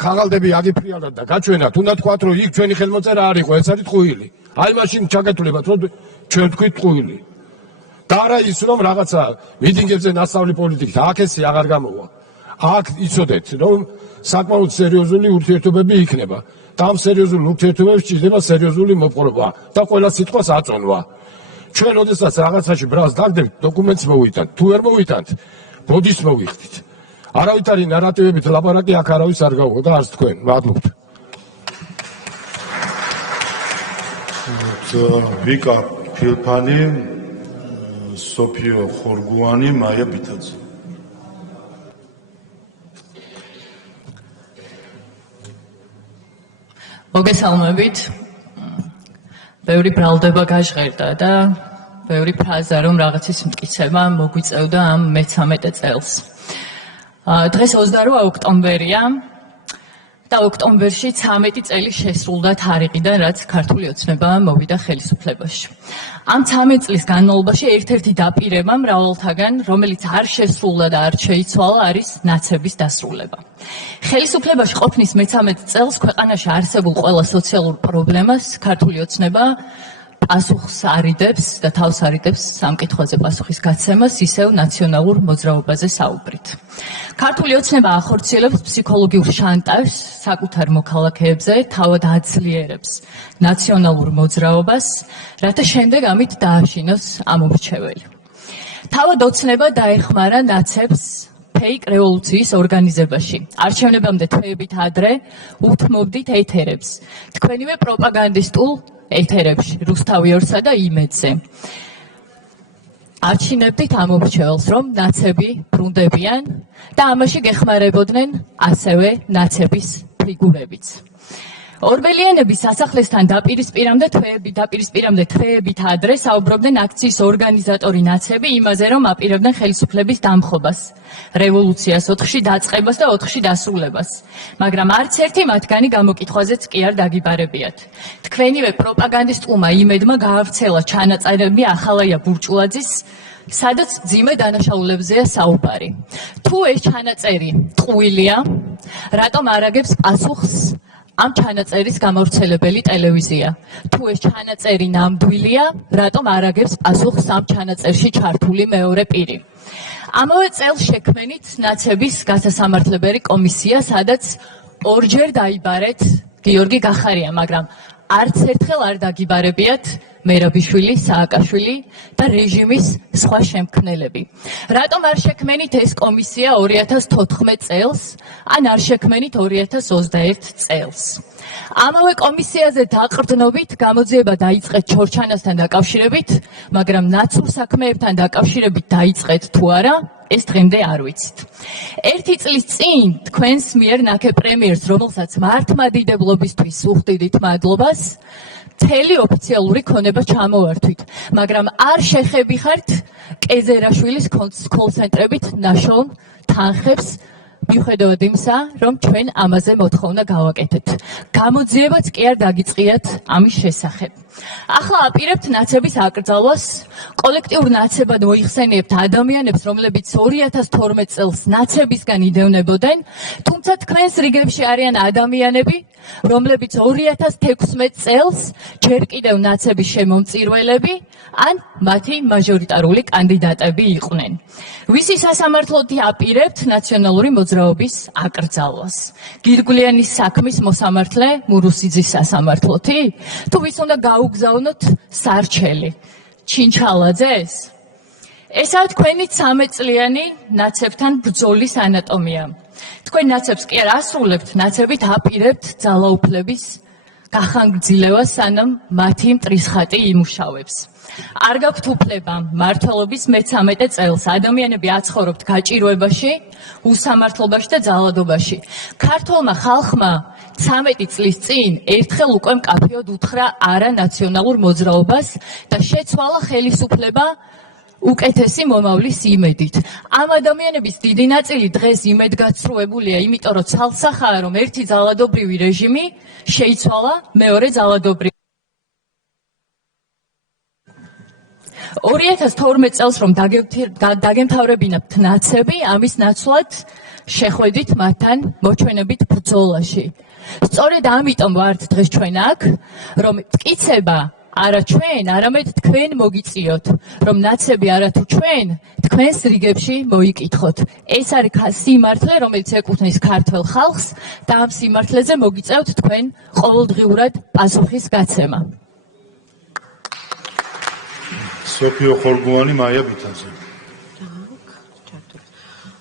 ხაღალდები აგიფრიალად და გაჩვენათ, უნდა თქვათ, რომ იქ ჩვენი ხელმოწერა არ იყო, ეს არის ტყუილი. აი მაშინ ჩაგეთვლებათ, რომ ჩვენ თქვით ტყუილი. და არა ის, რომ რაღაცა მიტინგებზე ნასწავლი პოლიტიკით, აქ ესე აღარ გამოვა. აქ იცოდეთ, რომ საკმაოდ სერიოზული ურთიერთობები იქნება. და ამ სერიოზულ ურთიერთობებში ჭირდება სერიოზული მოპყრობა და ყველა სიტყვას აწონვა. ჩვენ ოდესაც რაღაცაში ბრალს დაგდებით, დოკუმენტს მოვიტანთ. თუ ვერ მოვიტანთ, ბოდის მოვიხდით. არავითარი ნარატივებით ლაპარაკი აქ არავის არ გაუღო და არც თქვენ. მადლობთ. ვიკა ფილფანი, სოფიო ხორგუანი, მაია ბითაძე. მოგესალმებით. ბევრი ბრალდება გაჟღერდა და ბევრი ფრაზა რომ რაღაცის მტკიცება მოგვიწევდა ამ მე-13 წელს. დღეს 28 ოქტომბერია და ოქტომბერში 13 წელი შესრულდა თარიღიდან, რაც ქართული ოცნება მოვიდა ხელისუფლებაში. ამ 13 წლის განმავლობაში ერთ-ერთი დაპირება მრავალთაგან, რომელიც არ შესრულდა და არ შეიცვალა, არის ნაცების დასრულება. ხელისუფლებაში ყოფნის მე-13 წელს ქვეყანაში არსებულ ყველა სოციალურ პრობლემას ქართული ოცნება პასუხს არიდებს და თავს არიდებს სამკითხვაზე პასუხის გაცემას, ისევ ნაციონალურ მოძრაობაზე საუბრით. ქართული ოცნება ახორციელებს ფსიქოლოგიურ შანტაჟს საკუთარ მოქალაქეებზე, თავად აძლიერებს ნაციონალურ მოძრაობას, რათა შემდეგ ამით დააშინოს ამომრჩეველი. თავად ოცნება დაეხმარა ნაცებს ფეიქ რევოლუციის ორგანიზებაში. არჩევნებამდე თვეებით ადრე უთმობდით ეთერებს, თქვენივე პროპაგანდისტულ ეთერებში, რუსთავიორსა და იმედზე. აჩინებდით ამომრჩეველს, რომ ნაცები ბრუნდებიან და ამაში გეხმარებოდნენ ასევე ნაცების ფიგურებიც. ორბელიანების სასახლესთან დაპირისპირამდე თვეებით ადრე საუბრობდნენ აქციის ორგანიზატორი ნაცები იმაზე, რომ აპირებდნენ ხელისუფლების დამხობას, რევოლუციას, 4-ში დაწყებას და 4-ში დასრულებას. მაგრამ არც ერთი მათგანი გამოკითხვაზეც კი არ დაგიბარებიათ. თქვენივე პროპაგანდისტულმა იმედმა გაავრცელა ჩანაწერები ახალაია ბურჭულაძის, სადაც ძიმე დანაშაულებზეა საუბარი. თუ ეს ჩანაწერი ტყუილია, რატომ არ აგებს პასუხს ამ ჩანაწერის გამავრცელებელი ტელევიზია? თუ ეს ჩანაწერი ნამდვილია, რატომ არ აგებს პასუხს ამ ჩანაწერში ჩართული მეორე პირი? ამავე წელს შექმნით ნაცების გასასამართლებელი კომისია, სადაც ორჯერ დაიბარეთ გიორგი გახარია, მაგრამ არც ერთხელ არ დაგიბარებიათ მერაბიშვილი, სააკაშვილი და რეჟიმის სხვა შემქმნელები. რატომ არ შექმნით ეს კომისია 2014 წელს, ან არ შექმნით 2021 წელს? ამავე კომისიაზე დაყრდნობით გამოძიება დაიწყეთ ჩორჩანასთან დაკავშირებით, მაგრამ ნაცურ საქმეებთან დაკავშირებით დაიწყეთ თუ არა, ეს დღემდე არ ვიცით. ერთი წლის წინ თქვენს მიერ ნაქე პრემიერს, რომელსაც მართლმადიდებლობისთვის უხდიდით მადლობას, მთელი ოფიციალური ქონება ჩამოვართვით, მაგრამ არ შეხებიხართ კეზერაშვილის კოლცენტრებით ნაშრომ თანხებს, მიუხედავად იმისა, რომ ჩვენ ამაზე მოთხოვნა გავაკეთეთ. გამოძიებაც კი არ დაგიწყიათ ამის შესახებ. ახლა აპირებთ ნაცების აკრძალვას, კოლექტიურ ნაცებად მოიხსენიებთ ადამიანებს, რომლებიც 2012 წელს ნაცებისგან იდევნებოდნენ, თუმცა თქვენს რიგებში არიან ადამიანები, რომლებიც 2016 წელს ჯერ კიდევ ნაცების შემომწირველები, ან მათი მაჟორიტარული კანდიდატები იყვნენ. ვისი სასამართლოთი აპირებთ ნაციონალური მოძრაობის აკრძალვას? გირგვლიანის საქმის მოსამართლე მურუსიძის სასამართლოთი? თუ ვის უნდა გაუგზავნოთ სარჩელი? ჩინჩალაძეს? ესაა თქვენი 13 წლიანი ნაცებთან ბრძოლის ანატომია. თქვენ ნაცებს კი არ ასრულებთ, ნაცებით აპირებთ ძალაუფლების გახანგრძლივებას, სანამ მათი მტრისხატი იმუშავებს. არ გაქვთ უფლება მმართველობის მე-13 წელს ადამიანები აცხოვრობთ გაჭირვებაში, უსამართლობაში და ძალადობაში. ქართულმა ხალხმა 13 წლის წინ ერთხელ უკვე მკაფიოდ უთხრა არა ნაციონალურ მოძრაობას და შეცვალა ხელისუფლება უკეთესი მომავლის იმედით. ამ ადამიანების დიდი ნაწილი დღეს იმედგაცრუებულია, იმიტომ რომ ცალსახაა, რომ ერთი ძალადობრივი რეჟიმი შეიცვალა მეორე ძალადობრივი. 2012 წელს რომ დაგემთავრებინებთ ნაცები, ამის ნაცვლად შეხვედით მათთან მოჩვენებით ბრძოლაში. სწორედ ამიტომ ვართ დღეს ჩვენ აქ, რომ მტკიცება არა ჩვენ, არამედ თქვენ მოგიწიოთ, რომ ნაცები არათუ ჩვენ, თქვენს რიგებში მოიკითხოთ. ეს არის სიმართლე, რომელიც ეკუთვნის ქართველ ხალხს და ამ სიმართლეზე მოგიწევთ თქვენ ყოველდღიურად პასუხის გაცემა. სოფიო ხორგოვანი, მაია ბითაძე.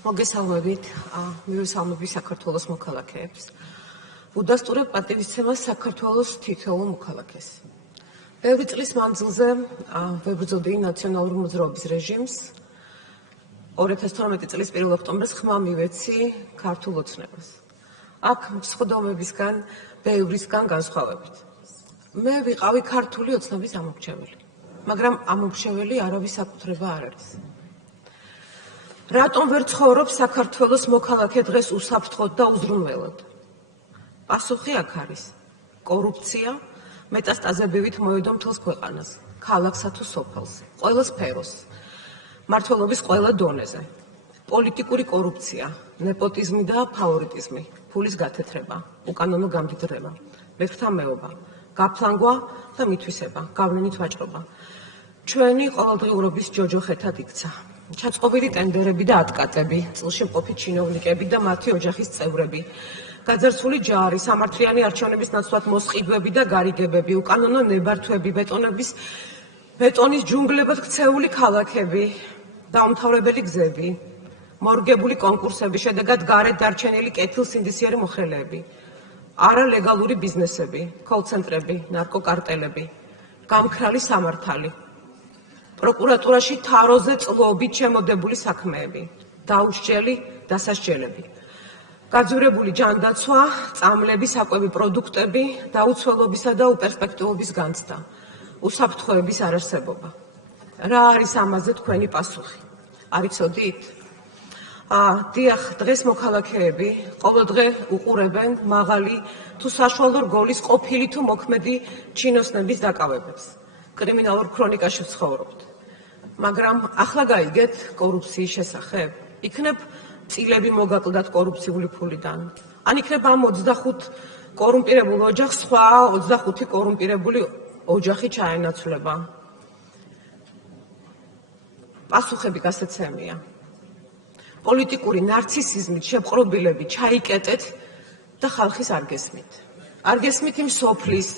მოგესალმებით, მივესალმები საქართველოს მოქალაქეებს. უდასტურებ პატივისცემას საქართველოს თითოეულ მოქალაქეს. ბევრი წლის მანძილზე ვებრძოდი ნაციონალური მოძრაობის რეჟიმს. 2012 წლის 1 ოქტომბერს ხმა მივეცი ქართულ ოცნებას. აქ მსხვდომებისგან, ბევრისგან განსხვავებით. მე ვიყავი ქართული ოცნების ამომრჩეველი, მაგრამ ამომრჩეველი არავის საკუთრება არ არის. რატომ ვერ ცხოვრობს საქართველოს მოქალაქე დღეს უსაფრთხოდ და უზრუნველად? პასუხი აქ არის: კორუფცია მეტასტაზებივით მოედო მთელს ქვეყანას, ქალაქსა თუ სოფელს, ყველა სფეროს, მმართველობის ყველა დონეზე. პოლიტიკური კორუფცია, ნეპოტიზმი და ფავორიტიზმი, ფულის გათეთრება, უკანონო გამდიდრება, მეთრთამეობა, გაფლანგვა და მითვისება, გავლენით ვაჭრობა. ჩვენი ყოველდღიურობის ჯოჯოხეთად იქცა. ჩაწყობილი ტენდერები და ატკატები, წილში მყოფი ჩინოვნიკები და მათი ოჯახის წევრები, გაძარცვული ჯარი, სამართლიანი არჩევნების ნაცვლად მოსყიდვები და გარიგებები, უკანონო ნებართვები, ბეტონის ჯუნგლებად ქცეული ქალაქები, დაუმთავრებელი გზები, მორგებული კონკურსები, შედეგად გარეთ დარჩენილი კეთილსინდისიერი მოხელეები, არალეგალური ბიზნესები, კოლ-ცენტრები, ნარკოკარტელები, გამქრალი სამართალი, პროკურატურაში თაროზე წლობით შემოდებული საქმეები, დაუსჯელი დასასჯელები, გაძვირებული ჯანდაცვა, წამლები, საკვები პროდუქტები, დაუცველობისა და უპერსპექტივობის განცდა, უსაფრთხოების არარსებობა. რა არის ამაზე თქვენი პასუხი? არ იცოდით? დიახ, დღეს მოქალაქეები ყოველდღე უყურებენ მაღალი თუ საშუალო რგოლის ყოფილი თუ მოქმედი ჩინოსნების დაკავებებს. კრიმინალურ ქრონიკაში ვცხოვრობთ. მაგრამ ახლა გაიგეთ კორუფციის შესახებ? იქნებ წილები მოგაკლდათ კორუფციული ფულიდან. ან იქნებ ამ 25 კორუმპირებულ ოჯახს სხვა 25 კორუმპირებული ოჯახი ჩაენაცვლება. პასუხები გასაცემია. პოლიტიკური ნარცისიზმით შეპყრობილები ჩაიკეტეთ და ხალხის არ გესმით. არ გესმით იმ სოფლის,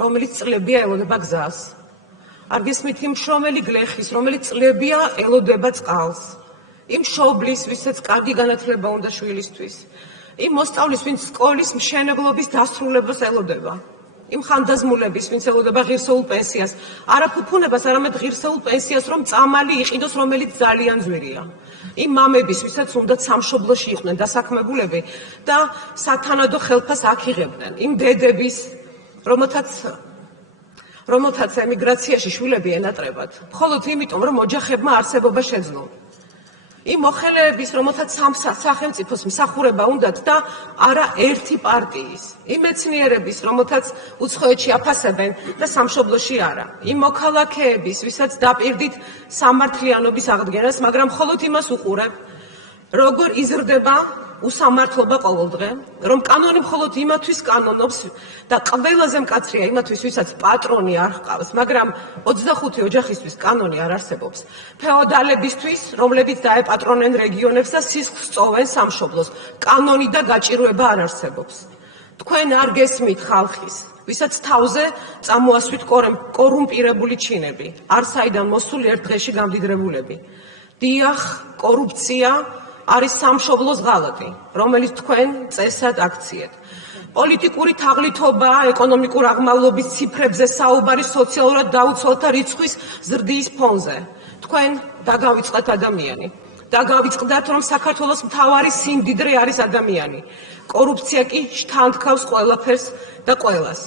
რომელიც წლებია ელოდება გზას. არ გესმით იმ შრომელი გლეხის, რომელიც წლებია ელოდება წყალს. იმ მშობლის, ვისაც კარგი განათლება უნდა შვილისთვის. იმ მოსწავლის, ვინც სკოლის მშენებლობის დასრულებას ელოდება. იმ ხანდაზმულების, ვინც ელოდება ღირსეულ პენსიას. არა ფუფუნებას, არამედ ღირსეულ პენსიას, რომ წამალი იყიდოს, რომელიც ძალიან ძვირია. იმ მამების, ვისაც უნდათ სამშობლოში იყვნენ დასაქმებულები და სათანადო ხელფას აქ იღებდნენ. იმ დედების, რომელთაც ემიგრაციაში შვილები ენატრებათ, მხოლოდ იმიტომ, რომ ოჯახებმა არსებობა შეძლონ. იმ მოხელეების, რომელთაც სახელმწიფოს მსახურება უნდათ და არა ერთი პარტიის. იმ მეცნიერების, რომელთაც უცხოეთში აფასებენ და სამშობლოში არა. იმ მოქალაქეების, ვისაც დაპირდით სამართლიანობის აღდგენას, მაგრამ მხოლოდ იმას უყურებ, როგორ იზრდება უსამართლობა ყოველდღე, რომ კანონი მხოლოდ იმათვის კანონობს და ყველაზე მკაცრია იმათვის, ვისაც პატრონი არ ჰყავს, მაგრამ 25 ოჯახისთვის კანონი არ არსებობს. ფეოდალებისთვის, რომლებიც დაეპატრონენ რეგიონებს და სისხლს სწოვენ სამშობლოს, კანონი და გაჭირვება არ არსებობს. თქვენ არ გესმით ხალხის, ვისაც თავზე წამოასვით კორუმპირებული ჩინები, არ საიდან მოსული ერთ დღეში გამდიდრებულები. დიახ, კორუფცია არის სამშობლოს ღალატი, რომელიც თქვენ წესად აქციეთ. პოლიტიკური თაღლითობა, ეკონომიკურ აღმავლობის ციფრებზე საუბარი სოციალურად დაუცველთა რიცხვის ზრდის ფონზე. თქვენ დაგავიწყდათ ადამიანი. დაგავიწყდათ, რომ საქართველოს მთავარი სიმდიდრე არის ადამიანი. კორუფცია კი შთანთქავს ყველაფერს და ყველას.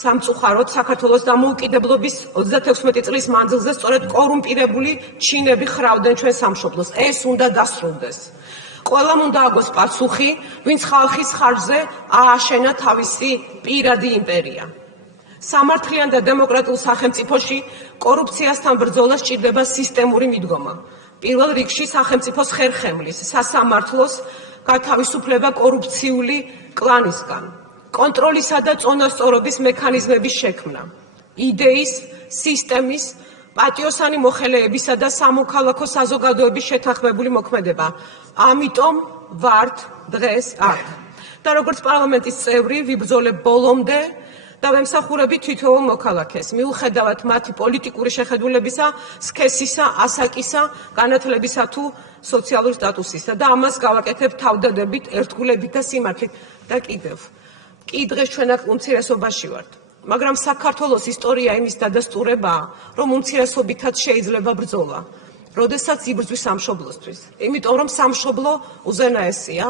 სამწუხაროდ საქართველოს დამოუკიდებლობის 36 წლის მანძილზე სწორედ კორუმპირებული ჩინები ხრავდნენ ჩვენ სამშობლოს. ეს უნდა დასრულდეს. ყველამ უნდა აგოს პასუხი, ვინც ხალხის ხარჯზე ააშენა თავისი პირადი იმპერია. სამართლიან და დემოკრატიულ სახელმწიფოში კორუფციასთან ბრძოლა სჭირდება სისტემური მიდგომა. პირველ რიგში სახელმწიფოს ხერხემლის, სასამართლოს გათავისუფლება კორუფციული კლანისგან. კონტროლისა და წონასწორობის მექანიზმების შექმნა, იდეის, სისტემის, პატიოსანი მოხელეებისა და სამოქალაქო საზოგადოების შეთანხმებული მოქმედება. ამიტომ ვართ დღეს აქ. და როგორც პარლამენტის წევრი ვიბრძოლებ ბოლომდე და ვემსახურები თითოეულ მოქალაქეს, მიუხედავად მათი პოლიტიკური შეხედულებისა, სქესისა, ასაკისა, განათლებისა თუ სოციალური სტატუსისა და ამას გავაკეთებ თავდადებით, ერთგულებით და სიმართლით და კიდევ. კი დღეს ჩვენ აქ უმცირესობაში ვართ, მაგრამ საქართველოს ისტორია იმის დადასტურებაა, რომ უმცირესობითაც შეიძლება ბრძოლა, როდესაც იბრძვის სამშობლოსთვის. იმიტომ რომ სამშობლო უზენაესია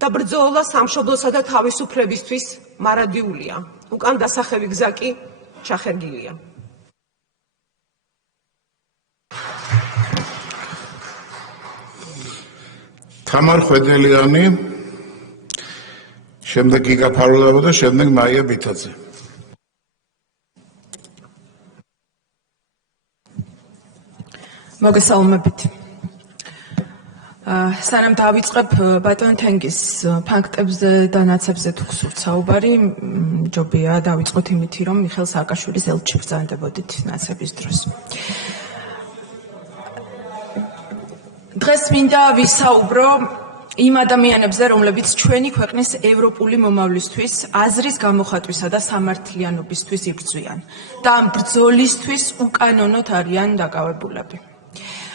და ბრძოლა სამშობლოსა და თავისუფლებისთვის მარადიულია. უკან დასახევი გზა კი ჩახერგილია. თამარ ხვედელიანი, შემდეგ გიგა ფარულავა და შემდეგ მაია ბითაძე. მოგესალმებით. სანამ დავიწყებ ბატონ თენგის ფაქტებზე და ნაცებზე თუ გსურთ საუბარი, ჯობია დავიწყოთ იმით, რომ მიხეილ სააკაშვილის ელჩი ბრძანდებოდით ნაცების დროს. დღეს მინდა ვისაუბრო იმ ადამიანებზე, რომლებიც ჩვენი ქვეყნის ევროპული მომავლისთვის, აზრის გამოხატვისა და სამართლიანობისთვის იბრძვიან და ამ ბრძოლისთვის უკანონოდ არიან დაკავებულები.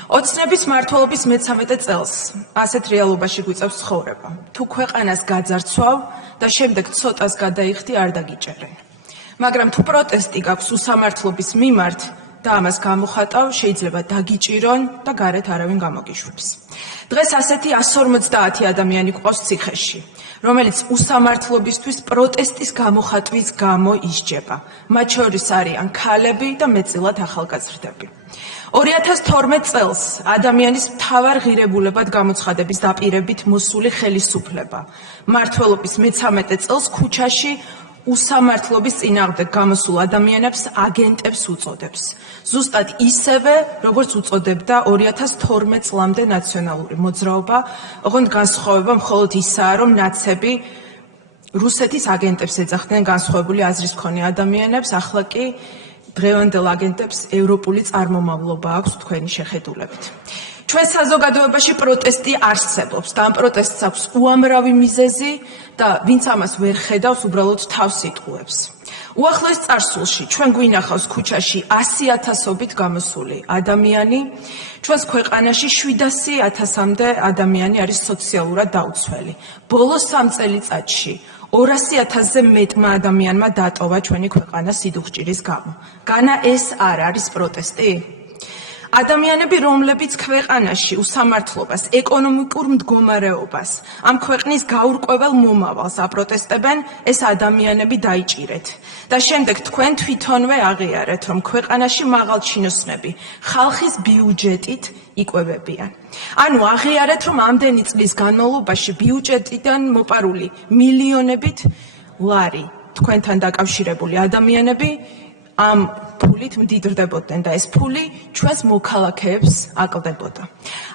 ოცნების მმართველობის მე-13 წელს ასეთ რეალობაში გვიწევს ცხოვრება. თუ ქვეყანას გაძარცვავ და შემდეგ ცოტას გადაიხდი, არ დაგიჭერენ. მაგრამ თუ პროტესტი გაქვს უსამართლობის მიმართ და ამას გამოხატავ, შეიძლება დაგიჭირონ და გარეთ არავინ გამოგიშვებს. დღეს ასეთი 150 ადამიანი გვყავს ციხეში, რომელიც უსამართლობისთვის პროტესტის გამოხატვის გამო ისჯება. მათ შორის არიან ქალები და მეტწილად ახალგაზრდები. 2012 წელს ადამიანის მთავარ ღირებულებად გამოცხადების დაპირებით მოსული ხელისუფლება მმართველობის მე-13 წელს ქუჩაში უსამართლობის წინააღმდეგ გამოსულ ადამიანებს აგენტებს უწოდებს. ზუსტად ისევე, როგორც უწოდებდა 2012 წლამდე ნაციონალური მოძრაობა, ოღონდ განსხვავება მხოლოდ ისაა, რომ ნაცები რუსეთის აგენტებს ეძახდნენ განსხვავებული აზრის მქონე ადამიანებს, ახლა კი დღევანდელ აგენტებს ევროპული წარმომავლობა აქვს თქვენი შეხედულებით. ჩვენ საზოგადოებაში პროტესტი არსებობს და ამ პროტესტს აქვს უამრავი მიზეზი და ვინც ამას ვერ ხედავს, უბრალოდ თავს იტყუებს. უახლოეს წარსულში ჩვენ გვინახავს ქუჩაში 100,000-ობით გამოსული ადამიანი, ჩვენს ქვეყანაში 700,000-მდე ადამიანი არის სოციალურად დაუცველი. ბოლო 3 წელიწადში 200,000-ზე მეტმა ადამიანმა დატოვა ჩვენი ქვეყანა სიდუხჭირის გამო. განა ეს არ არის პროტესტი? ადამიანები, რომლებიც ქვეყანაში უსამართლობას, ეკონომიკურ მდგომარეობას, ამ ქვეყნის გაურკვეველ მომავალს აპროტესტებენ, ეს ადამიანები დაიჭირეთ. და შემდეგ თქვენ თვითონვე აღიარეთ, რომ ქვეყანაში მაღალჩინოსნები ხალხის ბიუჯეტით იკვებებიან. ანუ აღიარეთ, რომ ამდენი წლის განმავლობაში ბიუჯეტიდან მოპარული მილიონებით ლარი თქვენთან დაკავშირებული ადამიანები ამ ფულით მდიდრდებოდნენ და ეს ფული ჩვენს მოქალაქეებს აკლდებოდა.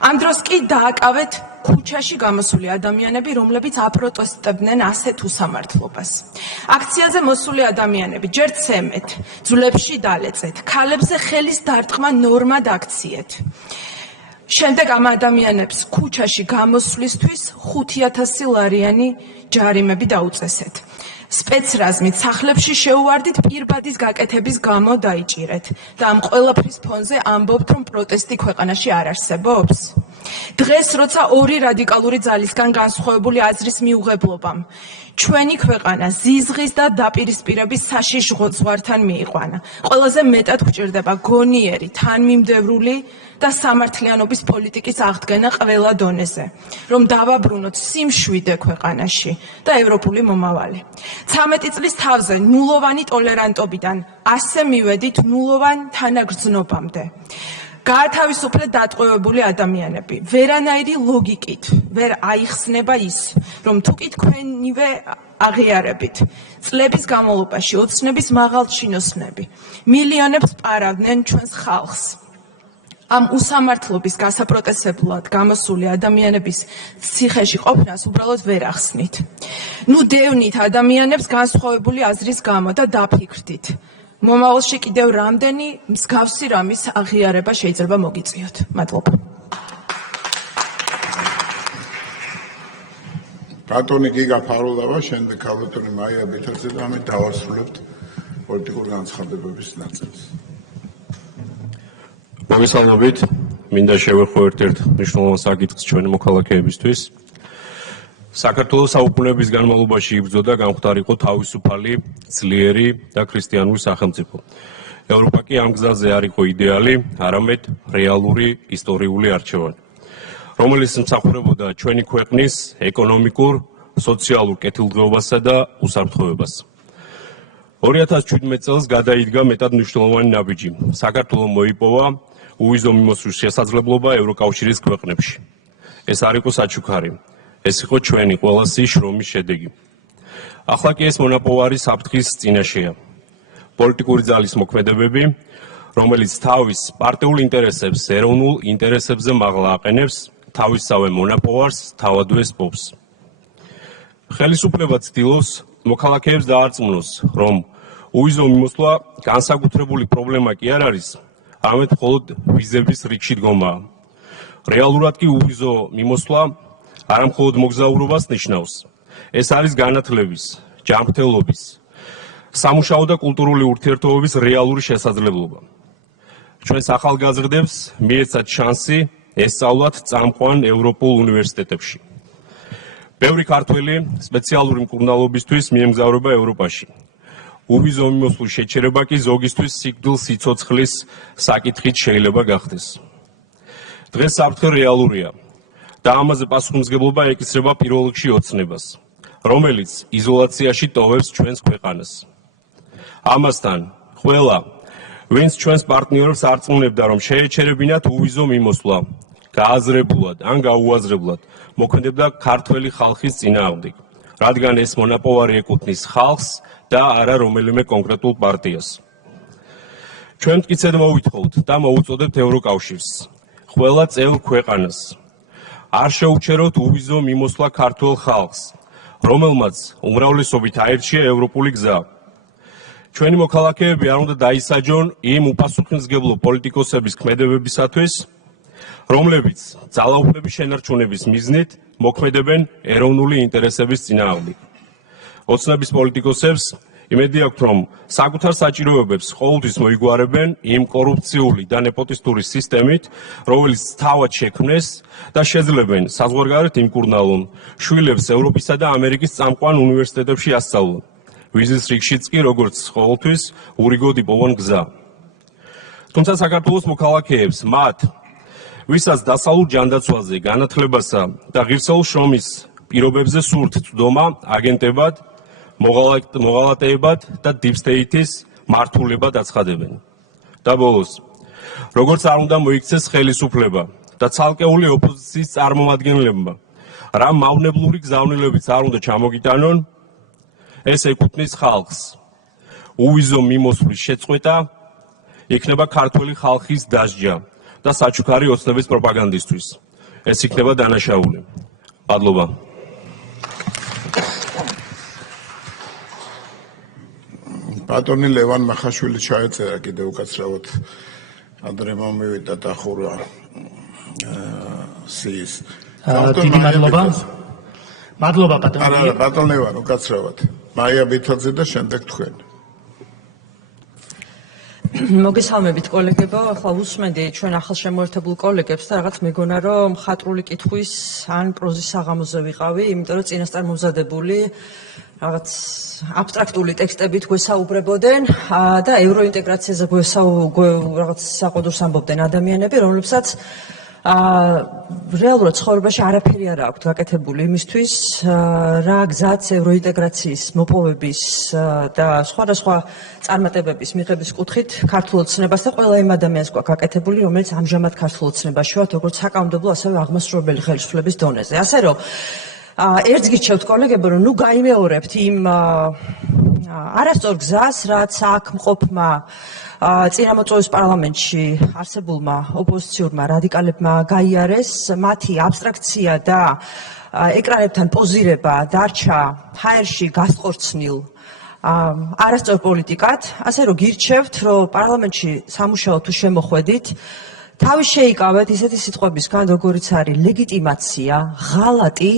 ამ დროს კი დააკავეთ ქუჩაში გამოსული ადამიანები, რომლებიც აპროტესტებდნენ ასეთ უსამართლობას. აქციაზე მოსული ადამიანები ჯერ ცემეთ, ძვლებში დალეწეთ, ქალებზე ხელის დარტყმა ნორმად აქციეთ. შემდეგ ამ ადამიანებს ქუჩაში გამოსვლისთვის 5,000 ლარიანი ჯარიმები დაუწესეთ. სპეცრაზმით სახლებში შეუვარდით, პირბადის გაკეთების გამო დაიჭირეთ და ამ ყველაფრის ფონზე ამბობთ, რომ პროტესტი ქვეყანაში არ არსებობს. დღეს როცა ორი რადიკალური ძალისგან განსხვავებული აზრის მიუღებლობამ ჩვენი ქვეყანა ზიზღის და დაპირისპირების საშიშ ზღვართან მიიყვანა. ყველაზე მეტად გვჭირდება გონიერი, თანმიმდევრული და სამართლიანობის პოლიტიკის აღდგენა ყველა დონეზე, რომ დავაბრუნოთ სიმშვიდე ქვეყანაში და ევროპული მომავალი. 13 წლის თავზე ნულოვანი ტოლერანტობიდან ასე მივედით ნულოვან თანაგრძნობამდე. გაათავისუფლეთ დატყვევებული ადამიანები. ვერანაირი ლოგიკით ვერ აიხსნება ის, რომ თუკი თქვენივე აღიარებით, წლების განმავლობაში ოცნების მაღალჩინოსნები მილიონებს პარავდნენ ჩვენს ხალხს. ამ უსამართლობის გასაპროტესტებლად გამოსული ადამიანების ციხეში ყოფნას უბრალოდ ვერ ახსნით. ნუ დევნით ადამიანებს განსხვავებული აზრის გამო და დაფიქრდით. მომავალში კიდევ რამდენი მსგავსი რამის აღიარება შეიძლება მოგიწიოთ. მადლობა. ბატონი გიგა ფარულავა, შემდეგ ქალბატონი მაია ბითაძე და ამით დავასრულებთ პოლიტიკურ განცხადებების ნაწილს. მოგესალმებით, მინდა შევეხო ერთ-ერთ მნიშვნელოვან საკითხს ჩვენი მოქალაქეებისთვის. საქართველოს საუკუნეების განმავლობაში იბრძოდა გამختارიყო თავისუფალი, ძლიერი და ქრისტიანული სახელმწიფო. ევროპა კი ამ გზაზე არ იყო იდეალი, არამედ რეალური ისტორიული არჩევანი, რომელიც მსახურებოდა ჩვენი ქვეყნის ეკონომიკურ, სოციალურ კეთილდღეობასა და უსაფრთხოებას. 2017 წელს გადაიდგა მეტად მნიშვნელოვანი ნაბიჯი. საქართველომ მოიპოვა უვიზო მიმოსვლის შესაძლებლობა ევროკავშირის ქვეყნებში. ეს არ იყო საჩუქარი. ეს იყო ჩვენი ყველასი შრომის შედეგი. ახლა კი ეს მონაპოვარი საფრთხის წინაშეა. პოლიტიკური ძალის მოქმედებები, რომელიც თავის პარტიულ ინტერესებს ეროვნულ ინტერესებზე მაღლა აყენებს, თავისსავე მონაპოვარს თავადვე სპობს. ხელისუფლება ცდილობს მოქალაქეებს დაარწმუნოს, რომ უვიზო მიმოსვლა განსაკუთრებული პრობლემა კი არ არის, არამედ მხოლოდ ვიზების რიგში დგომაა. რეალურად კი უვიზო მიმოსვლა არა მხოლოდ მოგზაურობას ნიშნავს. ეს არის განათლების, ჯანმრთელობის, სამუშაო და კულტურული ურთიერთობების რეალური შესაძლებლობა. ჩვენს ახალგაზრდებს მიეცათ შანსი ესწავლათ წამყვან ევროპულ უნივერსიტეტებში. ბევრი ქართველი სპეციალური მკურნალობისთვის მიემგზავრება ევროპაში. უვიზო მიმოსვლის შეჩერება კი ზოგისთვის სიკვდილ-სიცოცხლის საკითხით შეიძლება გახდეს. დღეს საფრთხე რეალურია. და ამაზე პასუხისმგებლობა ეკისრება პირველ რიგში ოცნებას, რომელიც იზოლაციაში ტოვებს ჩვენს ქვეყანას. ამასთან, ყველა, ვინც ჩვენს პარტნიორებს არწმუნებდა, რომ შეეჩერებინათ უვიზო მიმოსვლა, გააზრებულად ან გაუაზრებლად, მოქმედებდა ქართველი ხალხის წინააღმდეგ, რადგან ეს მონაპოვარი ეკუთვნის ხალხს და არა რომელიმე კონკრეტულ პარტიას. ჩვენ მტკიცედ მოვითხოვთ და მოუწოდებთ ევროკავშირს, ყველა წევრ ქვეყანას, არ შეუჩეროთ უვიზო მიმოსვლა ქართველ ხალხს, რომელმაც უმრავლესობით აირჩია ევროპული გზა. ჩვენი მოქალაქეები არ უნდა დაისაჯონ იმ უპასუხისმგებლო პოლიტიკოსების ქმედებებისათვის, რომლებიც ძალაუფლების შენარჩუნების მიზნით მოქმედებენ ეროვნული ინტერესების წინააღმდეგ. ოცნების პოლიტიკოსებს იმედი აქვთ, რომ საკუთარ საჭიროებებს ყოველთვის მოიგوارებენ იმ კორუფციული და ნეპოტისტური სისტემით, რომელიც თავად შექმნეს და შეძლებენ საზღვარგარეთ იმკურნალონ შვილებს ევროპისა და ამერიკის წამყვან უნივერსიტეტებში ასწავლონ. ვიზის რიგშიც კი როგორც ყოველთვის ურიგოდ იპოვონ გზა. თუმცა საქართველოს მოქალაქეებს მათ, ვისაც დასავლურ ჯანდაცვაზე, განათლებასა და ღირსეულ შრომის პირობებზე სურთ წვდომა აგენტებად, მოღალატეებად და deep state-ის მართულებად აცხადებენ. და ბოლოს, როგორც არ უნდა მოიქცეს ხელისუფლება და ცალკეული ოპოზიციის წარმომადგენლებმა, რა მავნებლური გზავნილებიც არ უნდა ჩამოგიტანონ, ეს ეკუთვნის ხალხს. უვიზო მიმოსვლის შეწყვეტა იქნება ქართველი ხალხის დასჯა და საჩუქარი ოცნების პროპაგანდისთვის. ეს იქნება დანაშაული. მადლობა. ბატონი ლევან მახაშვილი ჩაეწერა კიდევ უკაცრავად ადრე მომივიდა დახურვა სიის. დიდი მადლობა. მადლობა ბატონი. არა, ბატონ ლევან უკაცრავად. მაია ბითაძე და შემდეგ თქვენ. მოგესალმებით კოლეგებო, ახლა უსმენდი ჩვენ ახალშემოერთებულ კოლეგებს და რაღაც მეგონა რომ მხატვრული კითხვის ან პროზის საღამოზე ვიყავი, იმიტომ რომ წინასწარ მომზადებული რაღაც აბსტრაქტული ტექსტებით გვესაუბრებოდნენ და ევროინტეგრაციაზე რაღაც საყოდურს ამბობდნენ ადამიანები, რომლებსაც რეალურად ცხოვრებაში არაფერი არ აქვთ გაკეთებული იმისთვის, რა გზაც ევროინტეგრაციის მოპოვების და სხვადასხვა წარმატებების მიღების კუთხით ქართულ ოცნებას და ყველა იმ ადამიანს გვაქვს გაკეთებული, რომელიც ამჟამად ქართულ ოცნებაში ვართ, როგორც საკანონმდებლო, ასევე აღმასრულებელი ხელისუფლების დონეზე. ასე რომ ერთს გირჩევთ კოლეგებო, რომ ნუ გაიმეორებთ იმ არასწორ გზას, რაც აქ მყოფმა წინამოწვევის პარლამენტში არსებულმა ოპოზიციურმა რადიკალებმა გაიარეს, მათი აბსტრაქცია და ეკრანებთან პოზირება დარჩა ჰაერში გასყორცნილ არასწორ პოლიტიკად, ასე რომ გირჩევთ, რომ პარლამენტში სამუშაო თუ შემოხვედით, თავი შეიკავეთ ისეთი სიტყვებისგან, როგორიც არის ლეგიტიმაცია, ღალატი,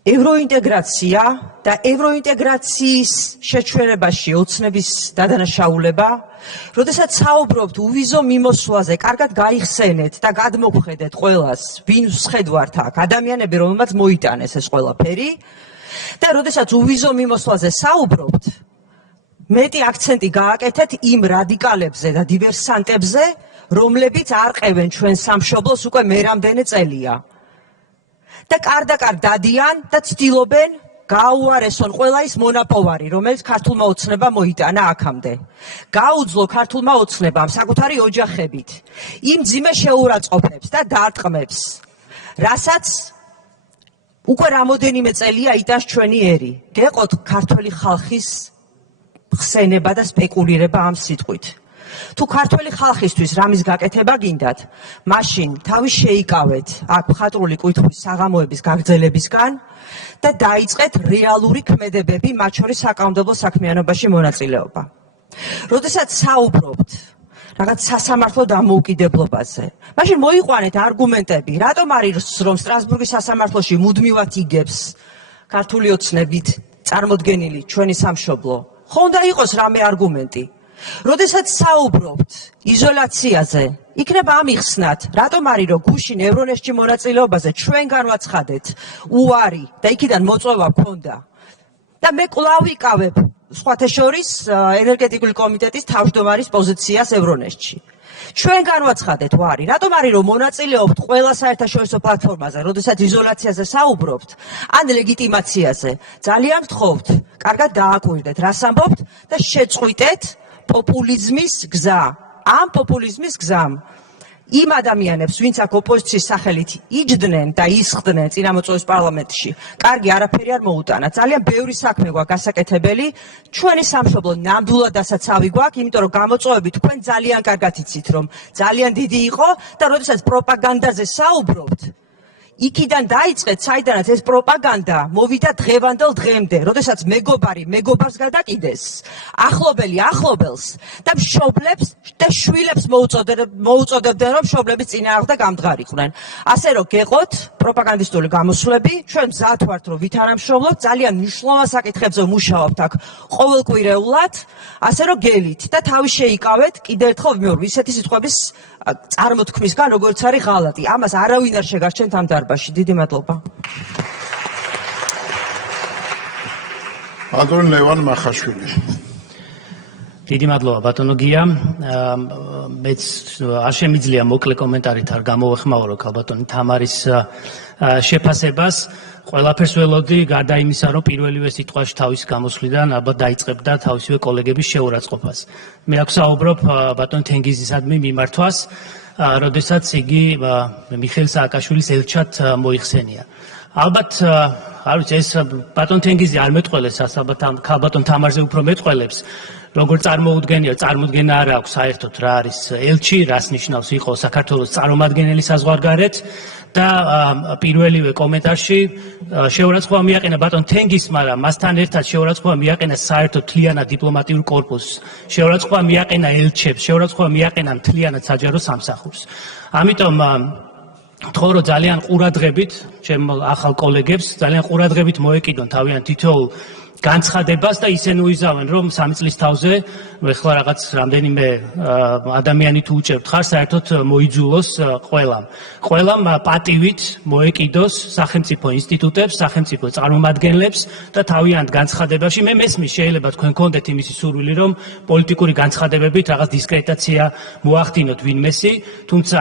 ევროინტეგრაცია და ევროინტეგრაციის შეჩვენებაში ოცნების დადანაშაულება, როდესაც საუბრობთ უვიზო მიმოსვლაზე, კარგად გაიხსენეთ და გადმოგხედეთ ყველას, ვინ ვსხედვართ აქ, ადამიანები, რომელმაც მოიტანეს ეს ყველაფერი და როდესაც უვიზო მიმოსვლაზე საუბრობთ, მეტი აქცენტი გააკეთეთ იმ რადიკალებზე და დივერსანტებზე, რომლებიც არყევენ ჩვენ სამშობლოს უკვე მერამდენე წელია. და კარდაკარ დადიან და ცდილობენ გააუარესონ ყველა ის მონაპოვარი, რომელიც ქართულმა ოცნებამ მოიტანა აქამდე. გაუძლო ქართულმა ოცნებამ საკუთარი ოჯახებით იმ მძიმე შეურაცხყოფებს და დარტყმებს, რასაც უკვე რამოდენიმე წელია იტანს ჩვენი ერი. გეყოთ ქართველი ხალხის ხსენება და სპეკულირება ამ სიტყვით. თუ ქართველი ხალხისთვის რამის გაკეთება გინდათ, მაშინ თავი შეიკავეთ აქ მხატვრული კითხვის საღამოების გაგრძელებისგან და დაიწყეთ რეალური ქმედებები, მათ შორის საკანონმდებლო საქმიანობაში მონაწილეობა. როდესაც საუბრობთ რაღაც სასამართლო დამოუკიდებლობაზე, მაშინ მოიყვანეთ არგუმენტები, რატომ არის რომ სტრასბურგის სასამართლოში მუდმივად იგებს ქართული ოცნებით წარმოდგენილი ჩვენი სამშობლო. ხო უნდა იყოს რამე არგუმენტი. როდესაც საუბრობთ იზოლაციაზე, იქნება ამიხსნათ, რატომ არის რომ გუშინ ევრონესტში მონაწილეობაზე ჩვენ განვაცხადეთ უარი და იქიდან მოწვევა გქონდა. და მე კვლავ ვიკავებ სხვათა შორის ენერგეტიკული კომიტეტის თავმჯდომარის პოზიციას ევრონესტში. ჩვენ განვაცხადეთ უარი, რატომ არის რომ მონაწილეობთ ყველა საერთაშორისო პლატფორმაზე, როდესაც იზოლაციაზე საუბრობთ, ან ლეგიტიმაციაზე. ძალიან გთხოვთ, კარგად დააკვირდეთ, რას ამბობთ და შეწყვიტეთ პოპულიზმის გზა. ამ პოპულიზმის გზამ იმ ადამიანებს, ვინც აქ ოპოზიციის სახელით იჯდნენ და ისხდნენ წინამოწვევის პარლამენტში, კარგი არაფერი არ მოუტანა. ძალიან ბევრი საქმე გვაქვს გასაკეთებელი, ჩვენი სამშობლო ნამდვილად დასაცავი გვაქვს, იმიტომ რომ გამოწვევები თქვენ ძალიან კარგად იცით, რომ ძალიან დიდი იყო და როდესაც პროპაგანდაზე საუბრობთ, იქიდან დაიწყეთ, საიდანაც ეს პროპაგანდა მოვიდა დღევანდელ დღემდე, როდესაც მეგობარი მეგობარს გადაკიდეს, ახლობელი ახლობელს და მშობლებს და შვილებს მოუწოდებდნენ, რომ მშობლების წინააღმდეგ გამდგარიყვნენ. ასე რომ გეყოთ პროპაგანდისტული გამოსვლები, ჩვენ მზად ვართ, რომ ვითანამშრომლობთ, ძალიან მნიშვნელოვან საკითხებზე ვმუშაობთ აქ ყოველკვირეულად, ასე რომ გელით და თავი შეიკავეთ, კიდევ ერთხელ ვიმეორებ, ისეთი სიტყვების წარმოთქმისგან, როგორც არის ღალატი. ამას არავინ არ შეგარჩენთ ამ დარბაზში. დიდი მადლობა. ბატონო ლევან მახაშვილი. დიდი მადლობა ბატონო გია. მეც არ შემიძლია მოკლე კომენტარით არ გამოვეხმაურო ქალბატონი თამარის შეფასებას. ყველაფერს ველოდი, გარდა იმისა, რომ პირველივე სიტყვაში თავის გამოსვლიდან ალბათ დაიწყებდა თავისივე კოლეგების შეურაცხყოფას. მე აქ საუბრობ ბატონ თენგიზისადმი მიმართვას, როდესაც იგი მიხეილ სააკაშვილის ელჩად მოიხსენია. ალბათ არ ვიცი, ეს ბატონ თენგიზი არ მეტყველებს, ალბათ ქალბატონ თამარზე უფრო მეტყველებს. როგორ წარმოუდგენა არ აქვს საერთოდ რა არის ელჩი, რას ნიშნავს იყო საქართველოს წარმომადგენელი საზღვარგარეთ. და პირველივე კომენტარში შეურაცხყოფა მიაყენა ბატონ თენგის, მაგრამ მასთან ერთად შეურაცხყოფა მიაყენა საერთო თლიანად დიპლომატიურ კორპუსს, შეურაცხყოფა მიაყენა ელჩებს, შეურაცხყოფა მიაყენა მთლიანად საჯარო სამსახურს. ამიტომ თქო რომ ძალიან ყურადღებით ჩემ ახალ კოლეგებს ძალიან ყურადღებით მოეკიდონ თავიანთ თითოეულ განცხადებას და ისე ნუიზავენ, რომ 3 წლის თავზე ეხლა რაღაც რამდენიმე ადამიანი თუ უჭერთ ხარ, საერთოდ მოიძულოს ყველამ. ყველამ პატივით მოეკიდოს სახელმწიფო ინსტიტუტებს, სახელმწიფო წარმომადგენლებს და თავიანთ განცხადებაში მე მესმის შეიძლება თქვენ გქონდეთ იმისი სურვილი, რომ პოლიტიკური განცხადებებით რაღაც დისკრედიტაცია მოახდინოთ ვინმესი, თუმცა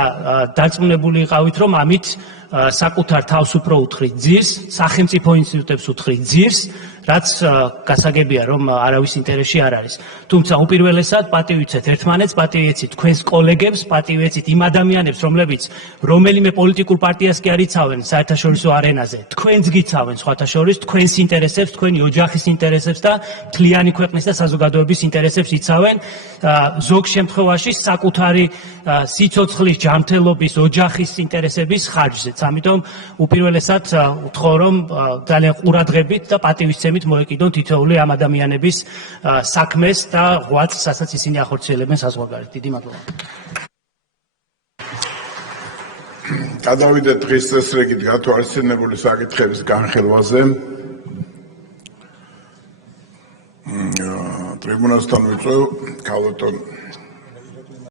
დარწმუნებული იყავით, რომ ამით საკუთარ თავს უფრო უთხრით ძირს, სახელმწიფო ინსტიტუტებს უთხრით ძირს, რაც გასაგებია, რომ არავის ინტერესში არ არის. თუმცა უპირველესად პატივიცეთ ერთმანეთს, პატივიცეთ თქვენს კოლეგებს, პატივიცეთ იმ ადამიანებს, რომლებიც რომელიმე პოლიტიკურ პარტიას კი არ იცავენ საერთაშორისო არენაზე, თქვენს გიცავენ სხვათა შორის, თქვენს ინტერესებს, თქვენი ოჯახის ინტერესებს და მთლიანი ქვეყნის და საზოგადოების ინტერესებს იცავენ. ზოგ შემთხვევაში საკუთარი სიცოცხლის ჯანმრთელობის, ოჯახის ინტერესების ხარჯზეც. ამიტომ უპირველესად ვთხოვ, რომ ძალიან ყურადღებით და პატივისცემით მოეკიდონ თითოეული ამ ადამიანების საქმეს და ღვაწლს, რასაც ისინი ახორციელებენ საზღვარგარეთ. დიდი მადლობა. გადავიდეთ დღის წესრიგით გათვალისწინებული საკითხების განხილვაზე. ტრიბუნასთან ვიწევ ქალბატონ